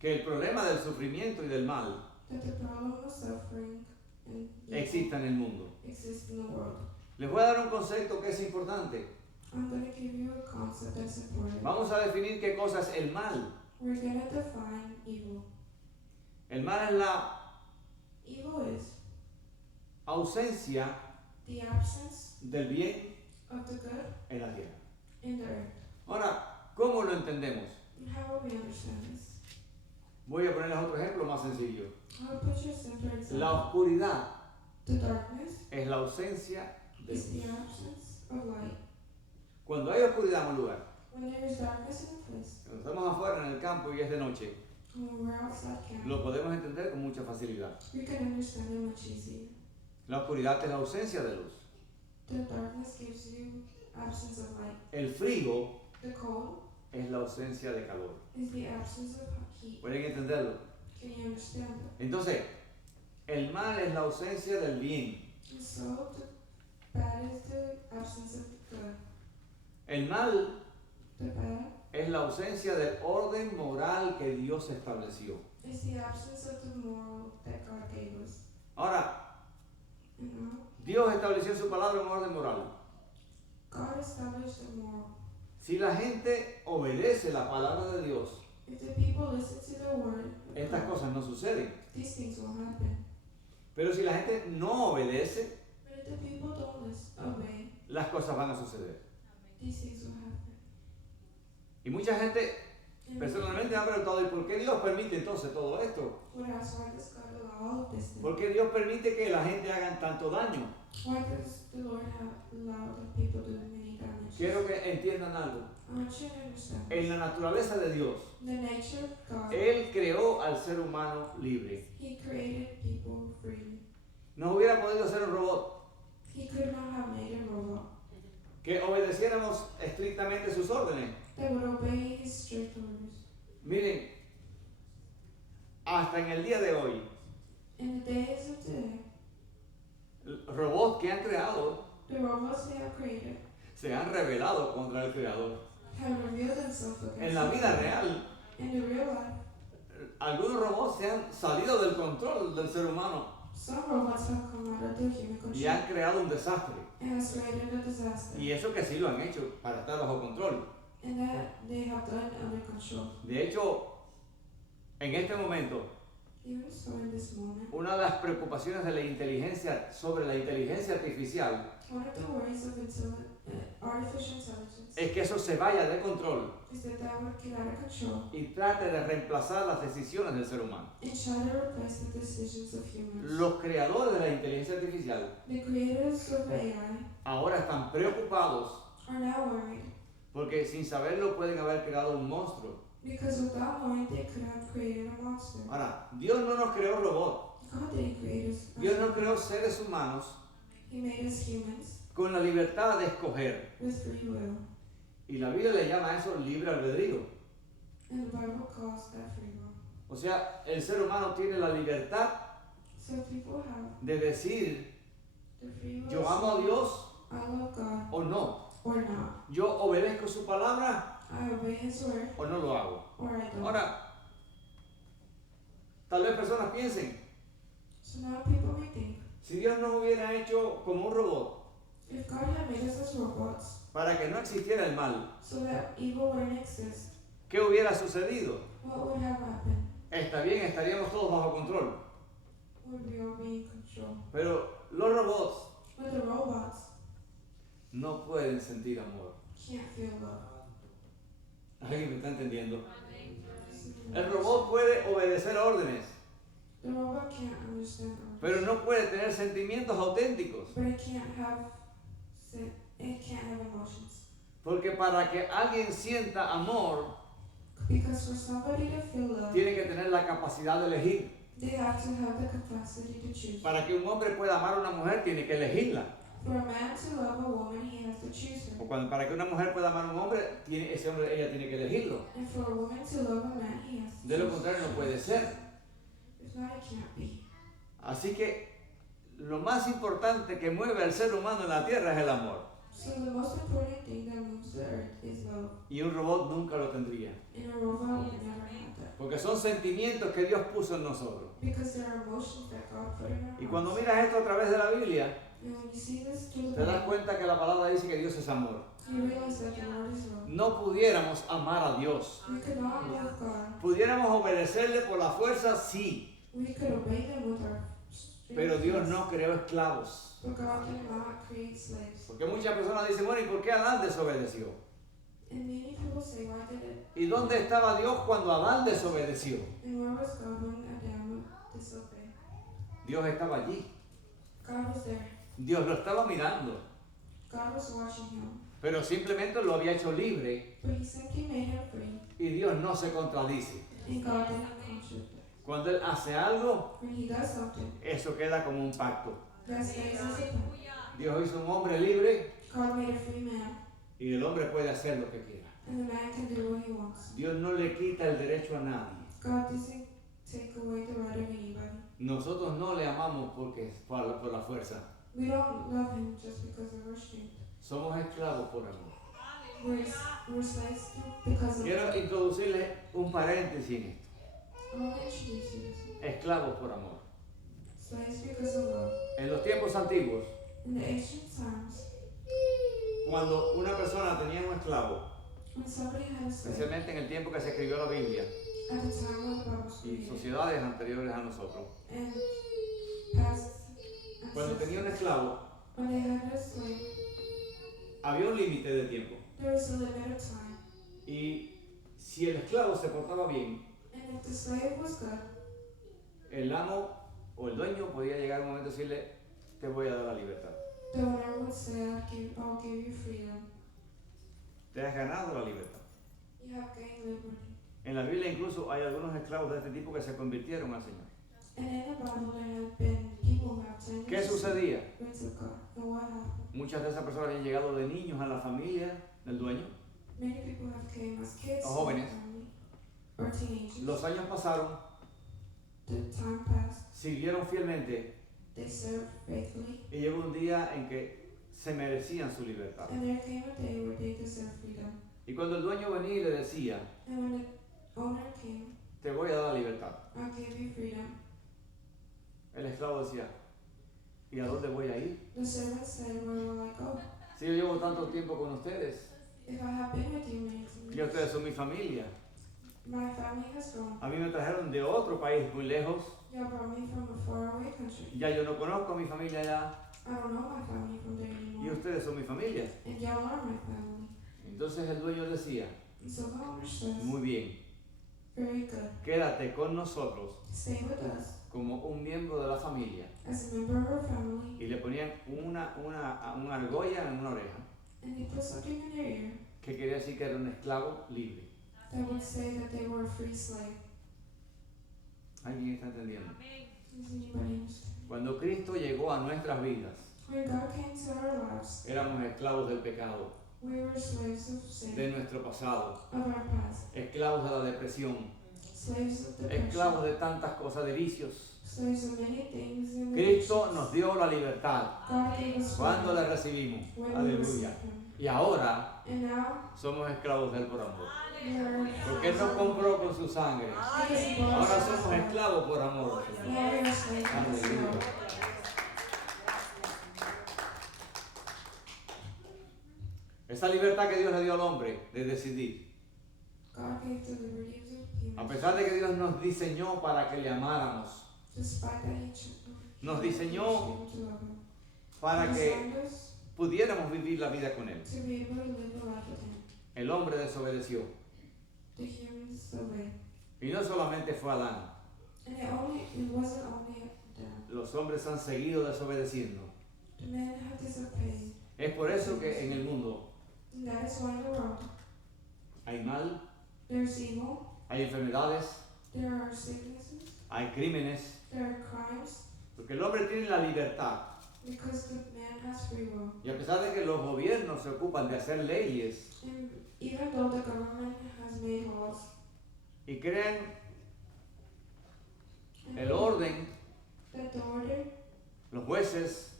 que el problema del sufrimiento y del mal that the problem of suffering and evil exista en el mundo. exists in the world. Les voy a dar un concepto que es importante. I'm going to give you a concept that's important. Vamos a definir qué cosa es el mal. We're going to define evil. El mal es la Evil is ausencia the absence del bien of the good en la tierra. in the earth. Ahora, ¿cómo lo entendemos? And how will we understand this? Voy a ponerles otro ejemplo más sencillo. I'll put you a simple example. La oscuridad The darkness es la ausencia de is the luz. absence of light. Cuando hay oscuridad en un lugar, When there is darkness in a place, cuando estamos afuera en el campo y es de noche, when we're outside camp, lo podemos entender con mucha facilidad. we can understand it much easier. La oscuridad es la ausencia de luz. The darkness gives you absence of light. El frío The cold es la ausencia de calor. is the absence of heat. ¿Pueden entenderlo? Can you understand that? Entonces, el mal es la ausencia del bien. And so the bad is the absence of good. El mal The bad es la ausencia del orden moral que Dios estableció. is the absence of the moral that God gave us. Ahora, You know, Dios estableció en su palabra un orden moral. God established a moral. Si la gente obedece la palabra de Dios, If the people listen to the word, of estas God, cosas no suceden. these things will happen. Pero si la gente no obedece, But if the people don't obey, las cosas van a suceder. these things will happen. Y mucha gente Personalmente me he preguntado, ¿y por qué Dios permite entonces todo esto? Would ask, why does God allow all of this? ¿Por qué Dios permite que la gente haga tanto daño? Why does the Lord allow the people to do many damage? Quiero que entiendan algo. I want you to understand. En la naturaleza de Dios, The nature of God, Él creó al ser humano libre. He created people freely. No hubiera podido ser un robot He could not have made a robot que obedeciéramos estrictamente sus órdenes. that would obey His strict orders. Miren, hasta en el día de hoy, In the days of today, robots que han creado the robots they have created se han rebelado contra el creador. have revealed themselves against En la vida God. real, In the real life, algunos robots se han salido del control del ser humano some robots have come out of the human y control han creado un desastre. and has created a disaster, Y eso que sí lo han hecho para estar bajo control. and that they have done under control. De hecho, en este momento, Even so, in this moment, una de las preocupaciones de la inteligencia sobre la inteligencia artificial one of the worries of artificial intelligence es que eso se vaya de control is that would get out of control y trate de reemplazar las decisiones del ser humano. and try to replace the decisions of humans. Los creadores de la inteligencia artificial The creators of AI ahora están preocupados are now worried porque sin saberlo pueden haber creado un monstruo. because without knowing they could have created a monster. Ahora, Dios no nos creó robots. God didn't create us. Dios nos creó seres humanos He made us humans con la libertad de escoger. with free will. Y la Biblia le llama a eso libre albedrío. And the Bible calls that free will. O sea, el ser humano tiene la libertad So people have de decir, the free will. yo amo a Dios I love God o no. or not. Yo obedezco su palabra I obey His word o no lo hago. or I don't. Ahora, tal vez personas piensen, So now people may think, si Dios nos hubiera hecho como un robot if God had made us as robots para que no existiera el mal, so that evil wouldn't exist, ¿qué hubiera sucedido? what would have happened? Está bien, estaríamos todos bajo control. Would we all be in control? Pero los robots But the robots no pueden sentir amor. can't feel love. ¿Alguien me está entendiendo? El robot puede obedecer órdenes, The robot can't understand us, pero no puede tener sentimientos auténticos. but it can't have emotions. Porque para que alguien sienta amor, Because for somebody to feel love, tiene que tener la capacidad de elegir. they have to have the capacity to choose. Para que un hombre pueda amar a una mujer, tiene que elegirla. For a man to love a woman, he has to choose her. Para que una mujer pueda amar a un hombre, ella tiene que elegirlo. And for a woman to love a man, he has to De lo choose. contrario, no puede ser. If not, it can't be. Así que lo más importante que mueve al ser humano en la tierra es el amor. So the most important thing that moves the earth is love. Y un robot nunca lo tendría. And a robot would never have that. Porque son sentimientos que Dios puso en nosotros. Because there are emotions that God put in our Y cuando hearts. miras esto a través de la Biblia, And when you see this through the te das Bible, cuenta que la palabra dice que Dios es amor. you realize that the Lord is love. No pudiéramos amar a Dios. We could not love God. Pudiéramos obedecerle por la fuerza, sí. We could obey them with our strength. Pero Dios no creó esclavos. But God did not create slaves. Porque muchas personas dicen, bueno, ¿y por qué Adán desobedeció? And many people say, why did it? ¿Y dónde estaba Dios cuando Adán desobedeció? And where was God when Adam disobeyed? Dios estaba allí. God was there. Dios lo estaba mirando. God was watching him. Pero simplemente lo había hecho libre. But he simply made him free. Y Dios no se contradice. And God didn't contradict. Cuando Él hace algo, When he does something, eso queda como un pacto. that stays as a pact. Dios hizo un hombre libre God made a free man. y el hombre puede hacer lo que quiera. And the man can do what he wants. Dios no le quita el derecho a nadie. God doesn't take away the right of anybody. Nosotros no le amamos por la fuerza. We don't love him just because of our strength. Somos esclavos por amor. We're slaves because of Quiero introducirles un paréntesis en esto. I want to introduce you to something. Esclavos por amor. Slaves because of love. En los tiempos antiguos, In the ancient times, cuando una persona tenía un esclavo, when somebody had a slave, especialmente en el tiempo que se escribió la Biblia at the time when the Bible was y created, sociedades anteriores a nosotros, and past cuando tenía un ancestors, esclavo, when they had a slave, había un límite de tiempo. there was a limit of time. Y si el esclavo se portaba bien, and if the slave was good, el amo o el dueño podía llegar un momento y decirle, te voy a dar la libertad. the owner would say, I'll give you freedom. Te has ganado la libertad. You have gained liberty. En la Biblia incluso hay algunos esclavos de este tipo que se convirtieron al Señor. And in the Bible there have been people who have turned ¿Qué sucedía? to God. And what happened? Muchas de esas personas habían llegado de niños a la familia del dueño. Many people have came as kids O jóvenes. or teenagers. Los años pasaron, The time passed. sirvieron fielmente They served faithfully. y llegó un día en que se merecían su libertad. And there came a day where they deserved freedom. Y cuando el dueño venía y le decía, And when the owner came, te voy a dar la libertad, I'll give you freedom. el esclavo decía, ¿y a dónde voy a ir? The servant said, where will I go? Si yo llevo tanto tiempo con ustedes If I have been with you many y times, ustedes son mi familia, my family has grown. a mí me trajeron de otro país muy lejos, You brought me from a faraway country. ya yo no conozco a mi familia allá I don't know my family from there y anymore. ustedes son mi familia. And y'all are my family. Entonces el dueño decía, And so the owner says, muy bien, very good. quédate con nosotros Stay with us como un miembro de la familia. as a member of our family. Y le ponían una argolla en una oreja, And he put something in their ear que quería decir que era un esclavo libre. that would say that they were a free slave. ¿Alguien está entendiendo? Does anybody understand? Cuando Cristo llegó a nuestras vidas, When God came to our lives, éramos esclavos del pecado, we were slaves of sin, de nuestro pasado, of our past, esclavos de la depresión, slaves of depression, esclavos de tantas cosas, de vicios. slaves of many things in Cristo nos dio la libertad God gave us cuando freedom la recibimos. when we Aleluya. received Him. Y ahora And now somos esclavos de Él por amor. we are Porque Él nos compró con su sangre. because He bought Ahora us somos out. esclavos por amor. Now we are slaves of His Aleluya. love. Esa libertad que Dios le dio al hombre de decidir. God gave the liberty of the A humans. pesar de que Dios nos diseñó para que le amáramos, Despite that, Nos He diseñó chose to love Him. para He que designed us pudiéramos vivir la vida con Él. to be able to live a life with Him. El hombre desobedeció. The humans obeyed. Y no solamente fue Adán. And it wasn't only them. Los hombres han seguido desobedeciendo. The men have disobeyed. Es por eso que en el mundo And that is why in the world hay mal, there's evil, hay enfermedades, there are sicknesses, hay crímenes. there are crimes, Porque el hombre tiene la libertad. because the man has free will. Y a pesar de que los gobiernos se ocupan de hacer leyes And even though the government has made laws y crean and el orden, that the order, los jueces,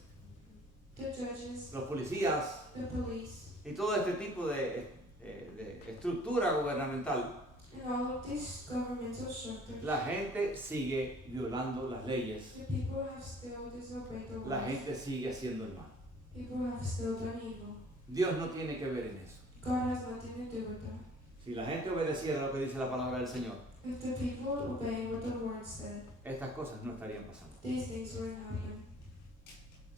the judges, los policías the police, y todo este tipo de estructura gubernamental, and all of these governmental structures, la gente sigue violando las leyes. the people have still disobeyed the La laws. gente sigue haciendo el mal. People have still done evil. Dios no tiene que ver en eso. God has nothing to do with that. Si la gente obedeciera lo que dice la palabra del Señor, If the people obey what the word said, estas cosas no estarían pasando. these things wouldn't happen.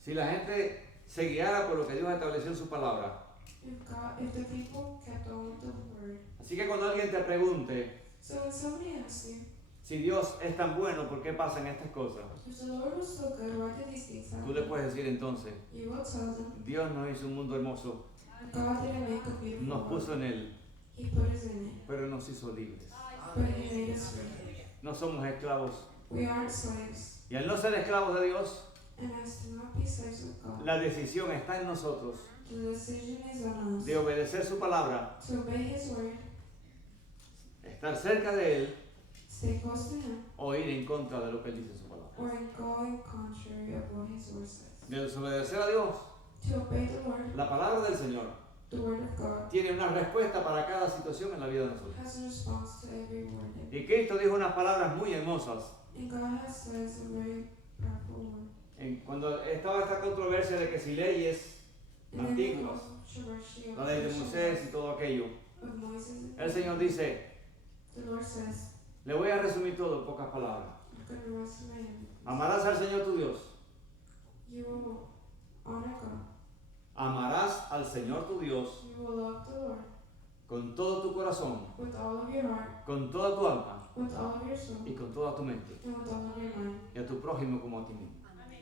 Si la gente se guiara por lo que Dios estableció en su palabra. If the people kept on with the word. Así que cuando alguien te pregunte So when somebody asks you, si Dios es tan bueno, ¿por qué pasan estas cosas? if the Lord was so good, why did these things Tú le happen? puedes decir entonces, You will tell them, Dios nos hizo un mundo hermoso, God didn't make a beautiful nos puso world. en él, He put us in it, pero nos hizo libres. but He made us free. No somos esclavos. We aren't slaves, Y al no ser esclavos de Dios, and as to not be slaves of God, la decisión está en nosotros the decision is on us de obedecer su palabra, to obey His word, estar cerca de él stay close to Him, o ir en contra de lo que él dice en su palabra. or go in contrary of what His word says. De desobedecer a Dios, To obey the word, la palabra del Señor the word of God, tiene una respuesta para cada situación en la vida de nosotros. has a response to every word. Y Cristo dijo unas palabras muy hermosas. And God has says a very powerful word. Cuando estaba esta controversia de que si leyes And then antiguas, controversy la ley de Moisés y todo aquello, of Moses and el Señor dice, the Lord says, le voy a resumir todo en pocas palabras. I'm going to rest my hand. Amarás al Señor tu Dios. You will honor God. Amarás al Señor tu Dios You will love the Lord con todo tu corazón, with all of your heart, con toda tu alma with all of your soul, y con toda tu mente, and with all of your mind, y a tu prójimo como a ti mismo.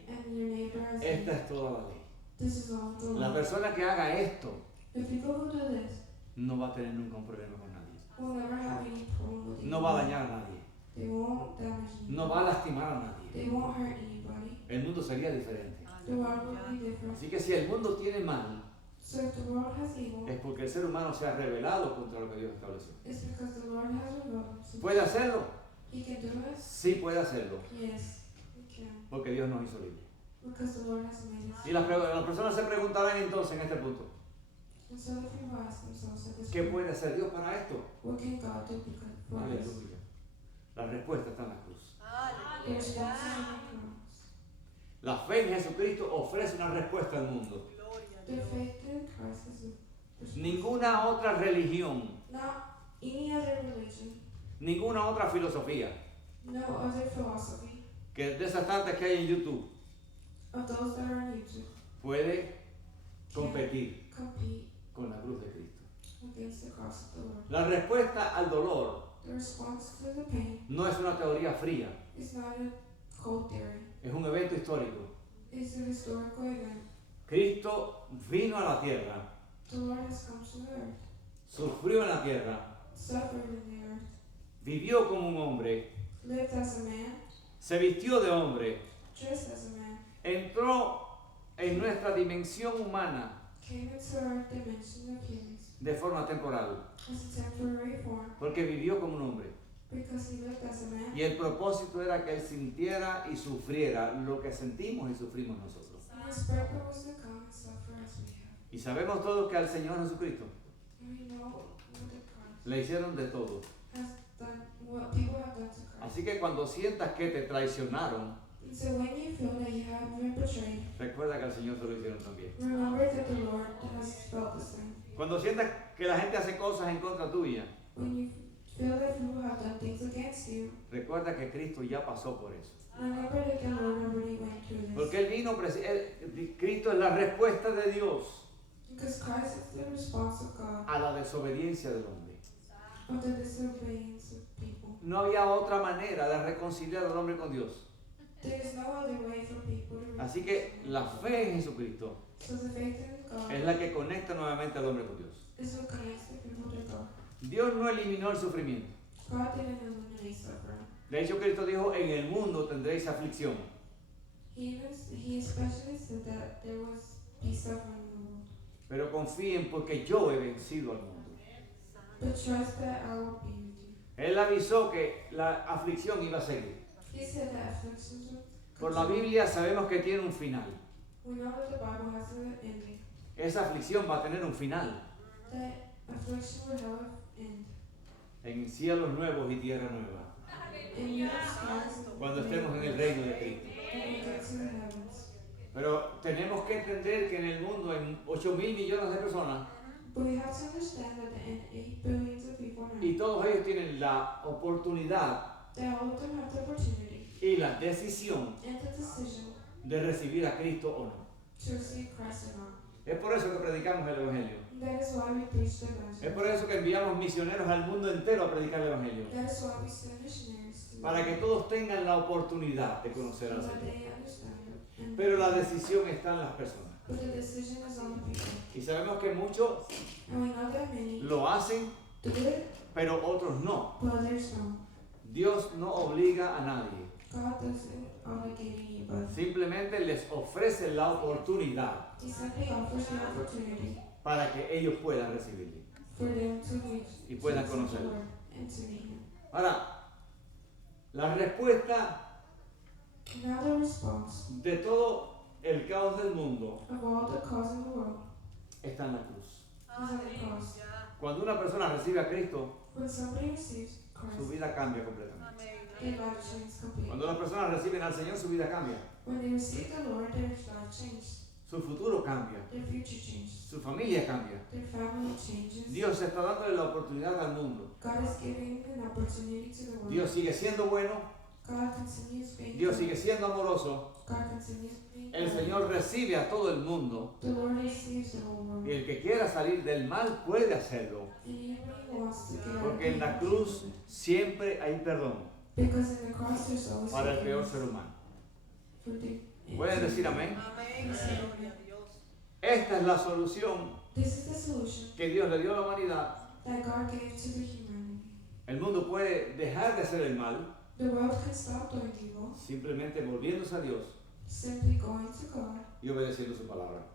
and your neighbor as Esta you. es toda la ley. This is all the La law. persona que haga esto The people who do this no va a tener nunca un problema con nadie. will never have any problem with No va a anyone. dañar a nadie. They won't damage anyone. No va a lastimar a nadie. They won't hurt anybody. El mundo sería diferente. The world will be different. Así que si el mundo tiene mal, So if the world has evil, es porque el ser humano se ha rebelado contra lo que Dios estableció. it's because the Lord has rebelled himself. ¿Puede hacerlo? He can do it? Sí puede hacerlo, Yes, he can. porque Dios nos hizo libres. Because the Lord has made us. Y las personas se preguntarán entonces en este punto, And so the people ask themselves at this ¿qué point, puede hacer Dios para esto? what can God do because for us? Aleluya. La respuesta está en la cruz. The response is in the cross. La fe en Jesucristo ofrece una respuesta al mundo. The faith in Christ is a response. Ninguna otra religión, Not any other religion, ninguna otra filosofía, no other philosophy que de esas tantas que hay en YouTube, of those that are on YouTube puede competir compete con la cruz de Cristo. against the cross of the Lord. La respuesta al dolor The response to the pain no es una teoría fría, is not a cold theory. es un evento histórico. It's a historical event. Cristo vino a la tierra, The Lord has come to the earth, sufrió en la tierra, suffered in the earth, vivió como un hombre, lived as a man, se vistió de hombre, dressed as a man, entró en nuestra dimensión humana came into our dimension of humans de forma temporal, as a temporary form porque vivió como un hombre. because he lived as a man. Y el propósito era que él sintiera y sufriera lo que sentimos y sufrimos nosotros. And his purpose was to come and suffer as we have. Y sabemos todos que al Señor Jesucristo And we know what the Christ le hicieron de todo. has done, what people have done to Christ. Así que cuando sientas que te traicionaron, And so when you feel that you have been betrayed, recuerda que al Señor se lo hicieron también. remember that the Lord has felt the same. Cuando sientas que la gente hace cosas en contra tuya, When you feel that people have done things against you, recuerda que Cristo ya pasó por eso. remember that the Lord already went through this. Porque Él vino, Cristo es la respuesta de Dios Because Christ is the response of God a la desobediencia del hombre. of the disobedience of people. No había otra manera de reconciliar al hombre con Dios. There is no other way for people to Así que la fe en Jesucristo So the faith in God es la que conecta nuevamente al hombre con Dios. is what connects the people to God. Dios no eliminó el sufrimiento. God didn't eliminate suffering. De hecho, Cristo dijo, en el mundo tendréis aflicción. He especially said that there was be suffering in the world. Pero confíen porque yo he vencido al mundo. But trust that I will be with you. Él avisó que la aflicción iba a seguir. He said that afflictions will Por la continue. Biblia sabemos que tiene un final. We know that the Bible has an ending. Esa aflicción va a tener un final That affliction will have an end. en cielos nuevos y tierra nueva, And new skies cuando estemos en el reino de Cristo. when we get to the heavens. Pero tenemos que entender que en el mundo hay 8.000 millones de personas But we have to understand that the 8 billions of people now, y todos ellos tienen la oportunidad that all of them have the opportunity y la decisión and the decision de recibir a Cristo o no. to receive Christ or not. Es por eso que predicamos el Evangelio. And that is why we preach the Es gospel. por eso que enviamos misioneros al mundo entero a predicar el Evangelio. That is why we send missionaries to Para que todos tengan la oportunidad de conocer al so that Señor. they understand it. And Pero la decisión está en las personas. but the decision is on the people. Y sabemos que muchos And we know that many lo hacen, do it, pero otros no. but others don't. Dios no obliga a nadie. God doesn't obligate anybody. Simplemente les ofrece la oportunidad He simply offers the opportunity para que ellos puedan recibirle. for them to reach Y puedan to receive the conocerlo. Lord and to meet Him. Ahora, la respuesta Now the response de todo el caos del mundo of all the cause in the world está en la cruz. is on the cross. Cuando una persona recibe a Cristo, When somebody receives su Christ, vida cambia completamente. their life changes completely. Cuando las personas reciben al Señor, su vida cambia. When they receive the Lord, their life changes. Su futuro cambia. Their future changes. Su familia cambia. Their family changes. Dios está dándole la oportunidad al mundo. God is giving an opportunity to the world. Dios sigue siendo bueno, Dios sigue siendo amoroso. El Señor recibe a todo el mundo. Y el que quiera salir del mal puede hacerlo. Porque en la cruz siempre hay perdón para el peor ser humano. ¿Pueden decir amén? Esta es la solución que Dios le dio a la humanidad. El mundo puede dejar de hacer el mal simplemente volviéndose a Dios y obedeciendo su palabra.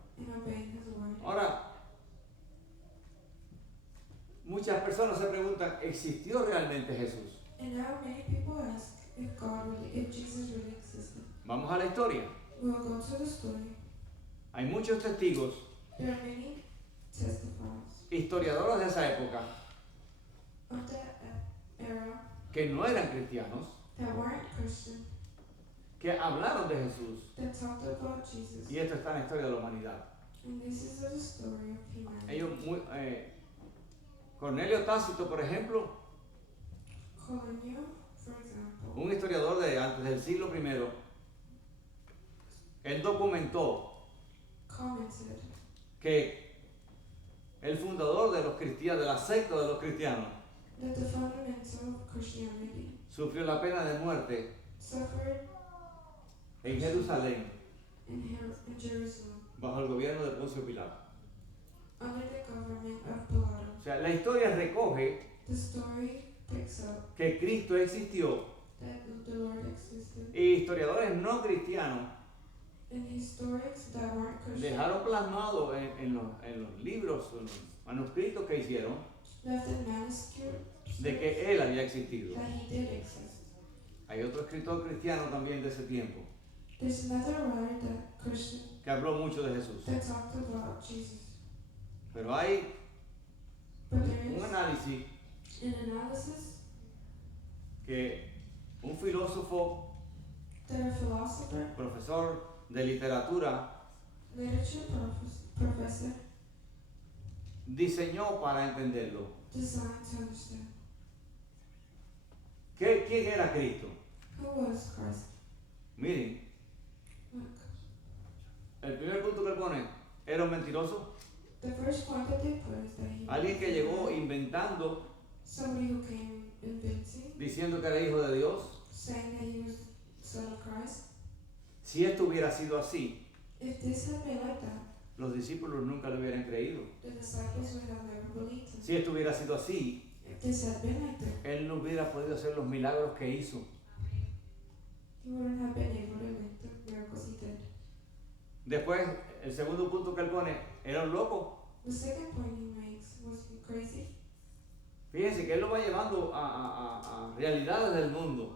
Ahora, muchas personas se preguntan, ¿existió realmente Jesús? Vamos a la historia. Hay muchos testigos, historiadores de esa época, que no eran cristianos, que hablaron de Jesús. Y esto está en la historia de la humanidad. Cornelio Tácito, por ejemplo, un historiador de antes del siglo I, él documentó que el fundador de los cristianos, de la secta de los cristianos, sufrió la pena de muerte en Jerusalén bajo el gobierno de Poncio Pilato. O sea, la historia recoge que Cristo existió, y historiadores no cristianos dejaron plasmado en los libros, en los manuscritos que hicieron, de que Él había existido. Hay otro escritor cristiano también de ese tiempo que habló mucho de Jesús. Pero hay un análisis que un filósofo, profesor de literatura, diseñó para entenderlo. ¿Quién era Cristo? Miren, el primer punto que pone, era un mentiroso. Alguien que llegó inventando, diciendo que era hijo de Dios. Si esto hubiera sido así, los discípulos nunca lo hubieran creído. Si esto hubiera sido así, Él no hubiera podido hacer los milagros que hizo. Después, el segundo punto que él pone, era un loco. Fíjense que él lo va llevando a realidades del mundo.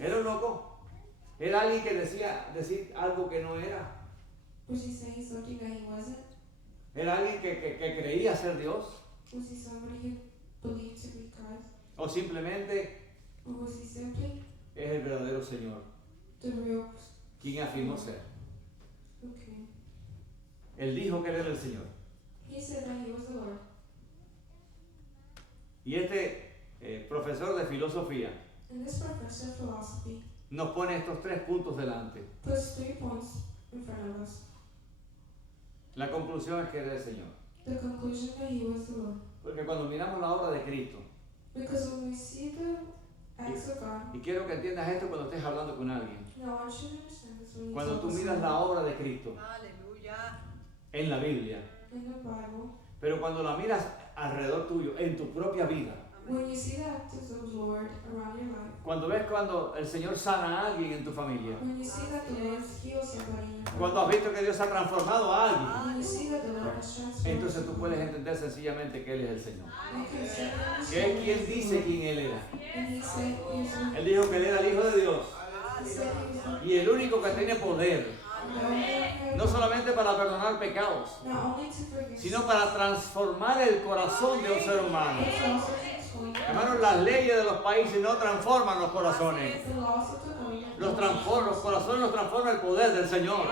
Era un loco. Era alguien que decir algo que no era. Era alguien que creía ser Dios. O simplemente es el verdadero Señor, quien afirmó ser. Él dijo que él era el Señor. Y este profesor de filosofía nos pone estos 3 puntos delante. La conclusión es que era el Señor. Porque cuando miramos la obra de Cristo, y quiero que entiendas esto cuando estés hablando con alguien, cuando tú miras la obra de Cristo en la Biblia, pero cuando la miras alrededor tuyo, en tu propia vida, cuando ves cuando el Señor sana a alguien en tu familia, cuando has visto que Dios ha transformado a alguien, entonces tú puedes entender sencillamente que Él es el Señor. Que es quien dice quién Él era. Él dijo que Él era el Hijo de Dios y el único que tiene poder, no solamente para perdonar pecados, sino para transformar el corazón de un ser humano. Hermanos, las leyes de los países no transforman los corazones. Los corazones los transforma el poder del Señor.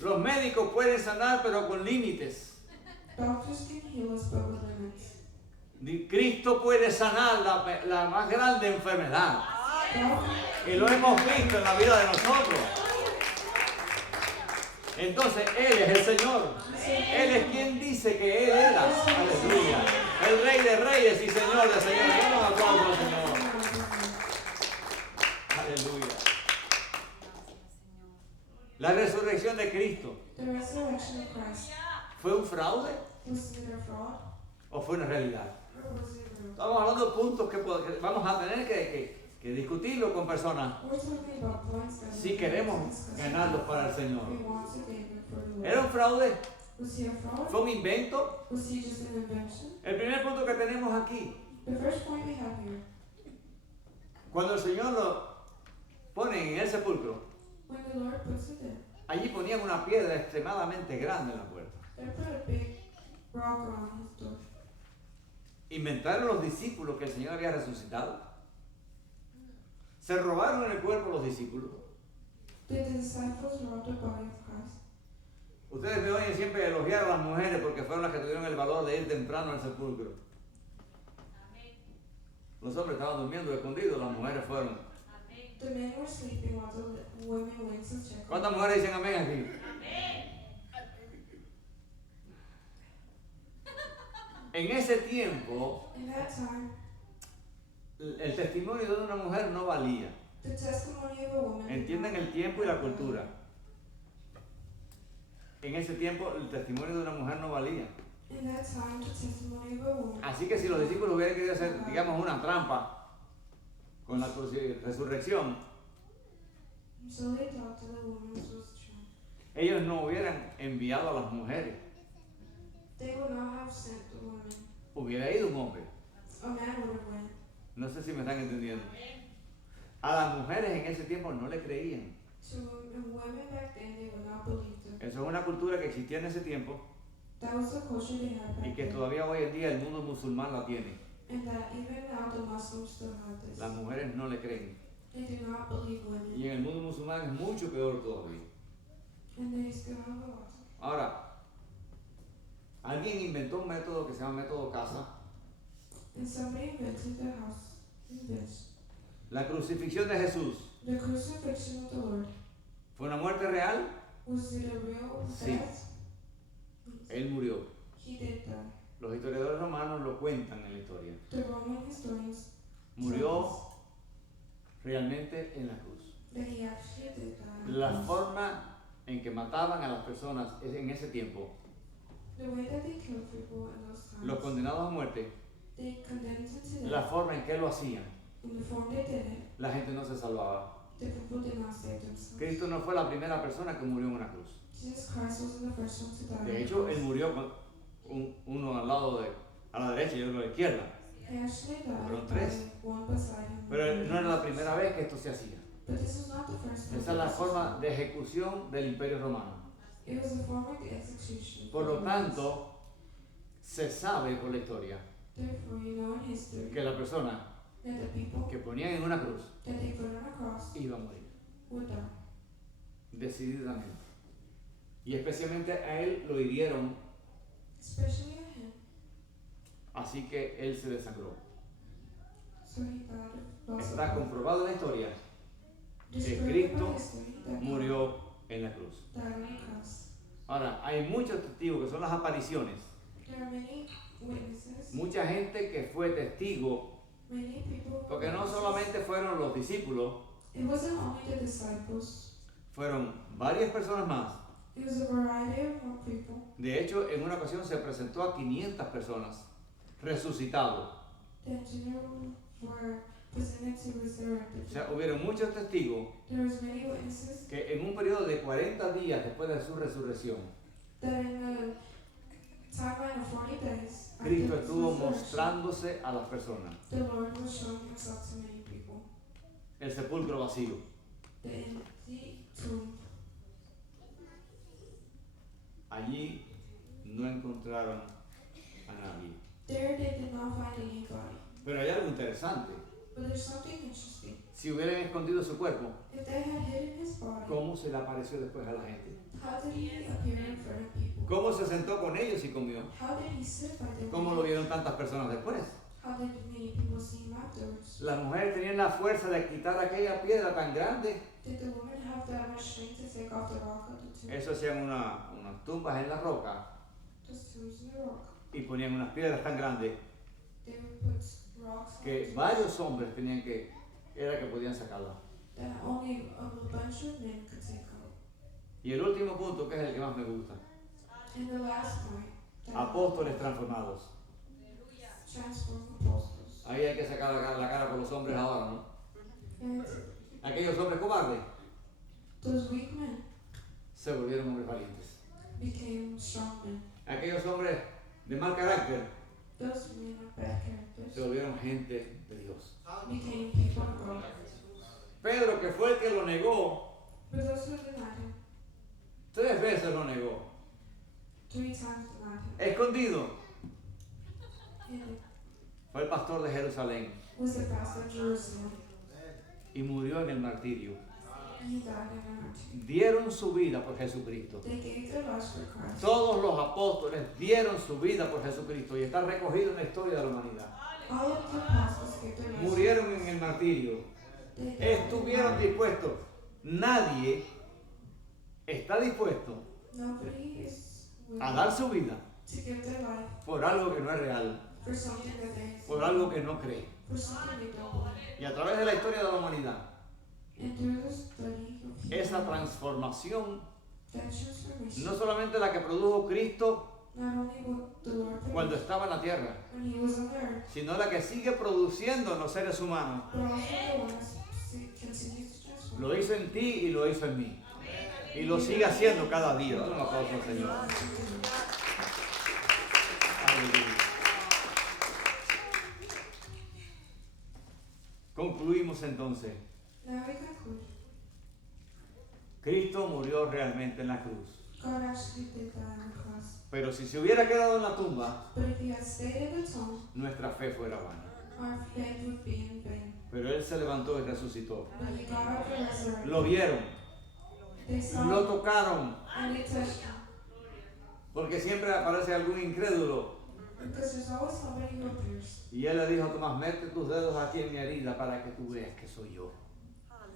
Los médicos pueden sanar, pero con límites. Cristo puede sanar la más grande enfermedad. Y lo hemos visto en la vida de nosotros. Entonces, Él es el Señor. Él es quien dice que Él era. Aleluya. El Rey de Reyes y Señor de Señores. Damos un aplauso al Señor. Aleluya. La resurrección de Cristo. ¿Fue un fraude? ¿O fue una realidad? Estamos hablando de puntos que vamos a tener que discutirlo con personas si queremos ganarlos para el Señor. ¿Era un fraude? ¿Fue un invento? El primer punto que tenemos aquí, cuando el Señor lo pone en el sepulcro, allí ponían una piedra extremadamente grande en la puerta. ¿Inventaron los discípulos que el Señor había resucitado? ¿Se robaron el cuerpo los discípulos? Ustedes me oyen siempre elogiar a las mujeres porque fueron las que tuvieron el valor de ir temprano al sepulcro. Los hombres estaban durmiendo escondidos, las mujeres fueron. ¿Cuántas mujeres dicen amén aquí? En ese tiempo, el testimonio de una mujer no valía. Entienden el tiempo y la cultura. En ese tiempo, el testimonio de una mujer no valía. Así que si los discípulos hubieran querido hacer, digamos, una trampa con la resurrección, ellos no hubieran enviado a las mujeres. Hubiera ido un hombre. No sé si me están entendiendo. A las mujeres en ese tiempo no le creían. Eso es una cultura que existía en ese tiempo y que todavía hoy en día el mundo musulmán la tiene. Las mujeres no le creen. Y en el mundo musulmán es mucho peor todavía. Ahora, alguien inventó un método que se llama método casa. La crucifixión de Jesús. ¿Fue una muerte real? Sí. Él murió. Los historiadores romanos lo cuentan en la historia. Murió realmente en la cruz. La forma en que mataban a las personas en ese tiempo, los condenados a muerte, la forma en que lo hacían, la gente no se salvaba. Cristo no fue la primera persona que murió en una cruz. De hecho, Él murió con uno al lado a la derecha y otro a la izquierda. Fueron tres. Pero no era la primera vez que esto se hacía. Esa es la forma de ejecución del Imperio Romano. Por lo tanto, se sabe por la historia que la persona que ponían en una cruz iba a morir. Decididamente. Y especialmente a él lo hirieron. Así que él se desangró. Está comprobado en la historia que Cristo murió en la cruz. Ahora, hay muchos testigos que son las apariciones. Mucha gente que fue testigo, porque no solamente fueron los discípulos, fueron varias personas más. De hecho, en una ocasión se presentó a 500 personas resucitados. O sea, hubieron muchos testigos que en un periodo de 40 días después de su resurrección, Cristo estuvo mostrándose a las personas. El sepulcro vacío. Allí no encontraron a nadie. Pero hay algo interesante. Si si hubieran escondido su cuerpo, if they had hidden his body, ¿cómo se le apareció después a la gente? how did he appear in front of people? ¿Cómo se sentó con ellos y comió? How did he sit by them? ¿Cómo lo vieron tantas personas después? How did many people see him afterwards? Las mujeres tenían la fuerza de quitar aquella piedra tan grande. Did the woman have that much strength to take off the rock of the tomb? Eso hacían unas tumbas en la roca Just tombs in the rock. y ponían unas piedras tan grandes They would put rocks on que the varios hombres tenían que, era que podían sacarla. that only a bunch of men could take out. Y el último punto, que es el que más me gusta, And the last point, that apóstoles transformados. transform apostles. Ahí hay que sacar la cara por los hombres ahora, ¿no? And Aquellos hombres cobardes those weak men se volvieron hombres valientes. became strong men. Aquellos hombres de mal carácter Those men of bad se characters volvieron gente de Dios. became people of God. Pedro, que fue el que lo negó, But those who denied him, 3 veces lo negó, 3 times denied him. escondido. And Fue el pastor de Jerusalén was the pastor of Jerusalem. y murió en el martirio. And he died in a martyr. Dieron su vida por Jesucristo. They gave their lives for Christ. Todos los apóstoles dieron su vida por Jesucristo y está recogido en la historia de la humanidad. All of the apostles gave their lives. Murieron en el martirio. They died in a Estuvieron martyr. dispuestos. Nadie está dispuesto Nobody is willing a dar su vida to give their life por algo que no es real, for something that they por algo que no cree. for something they don't believe. Y a través de la historia de la humanidad, And through the study of esa transformación, that transformation, no solamente la que produjo Cristo not only what the Lord cuando produced estaba en la tierra, when he was on the earth, sino la que sigue produciendo en los seres humanos. but also the one that continues to transform. Lo hizo en ti y lo hizo en mí. Y lo sigue haciendo cada día. Dale un aplauso al Señor. Aleluya. Concluimos entonces. Now we conclude. Cristo murió realmente en la cruz. God actually did that on the cross. Pero si se hubiera quedado en la tumba, But if he had stayed in the tomb, nuestra fe fuera vana. our faith would be in vain. Pero Él se levantó y resucitó. But he got up and resurrected. Lo vieron, They saw lo him tocaron, and they touched him. porque siempre aparece algún incrédulo. Because there's always somebody who appears. Y Él le dijo a Tomás, mete tus dedos aquí en mi herida para que tú veas que soy yo.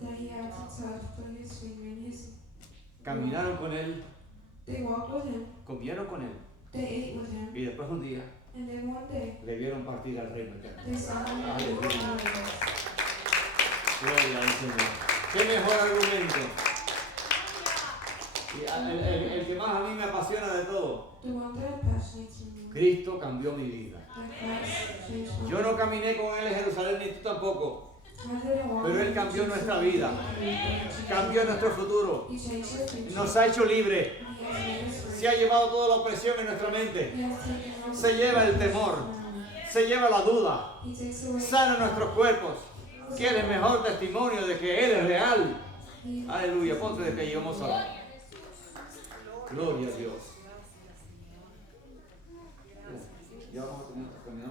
That he had to touch, put his finger in his. Caminaron con Él, They walked with him. comieron con Él. They ate with him. Y después un día And then one day, le vieron partir al reino eterno. they saw him and they were marvelous. Gloria al Señor. ¿Qué mejor argumento? Y el que más a mí me apasiona de todo. The one that passionates me more. Cristo cambió mi vida. That Christ changed my Yo no caminé con Él en Jerusalén, ni tú tampoco. I didn't walk Pero Él with cambió Jesus. nuestra vida. Cambió nuestro futuro. He changed our future. Nos ha hecho libres. He has made us free. Se ha llevado toda la opresión en nuestra mente. He has taken away Se lleva el temor. Se lleva la duda. He takes away. Sana nuestros cuerpos. Quiere el mejor testimonio de que Él es real. He Aleluya. Ponte de pie y vamos a orar. Gloria a Dios. Ya vamos a terminar.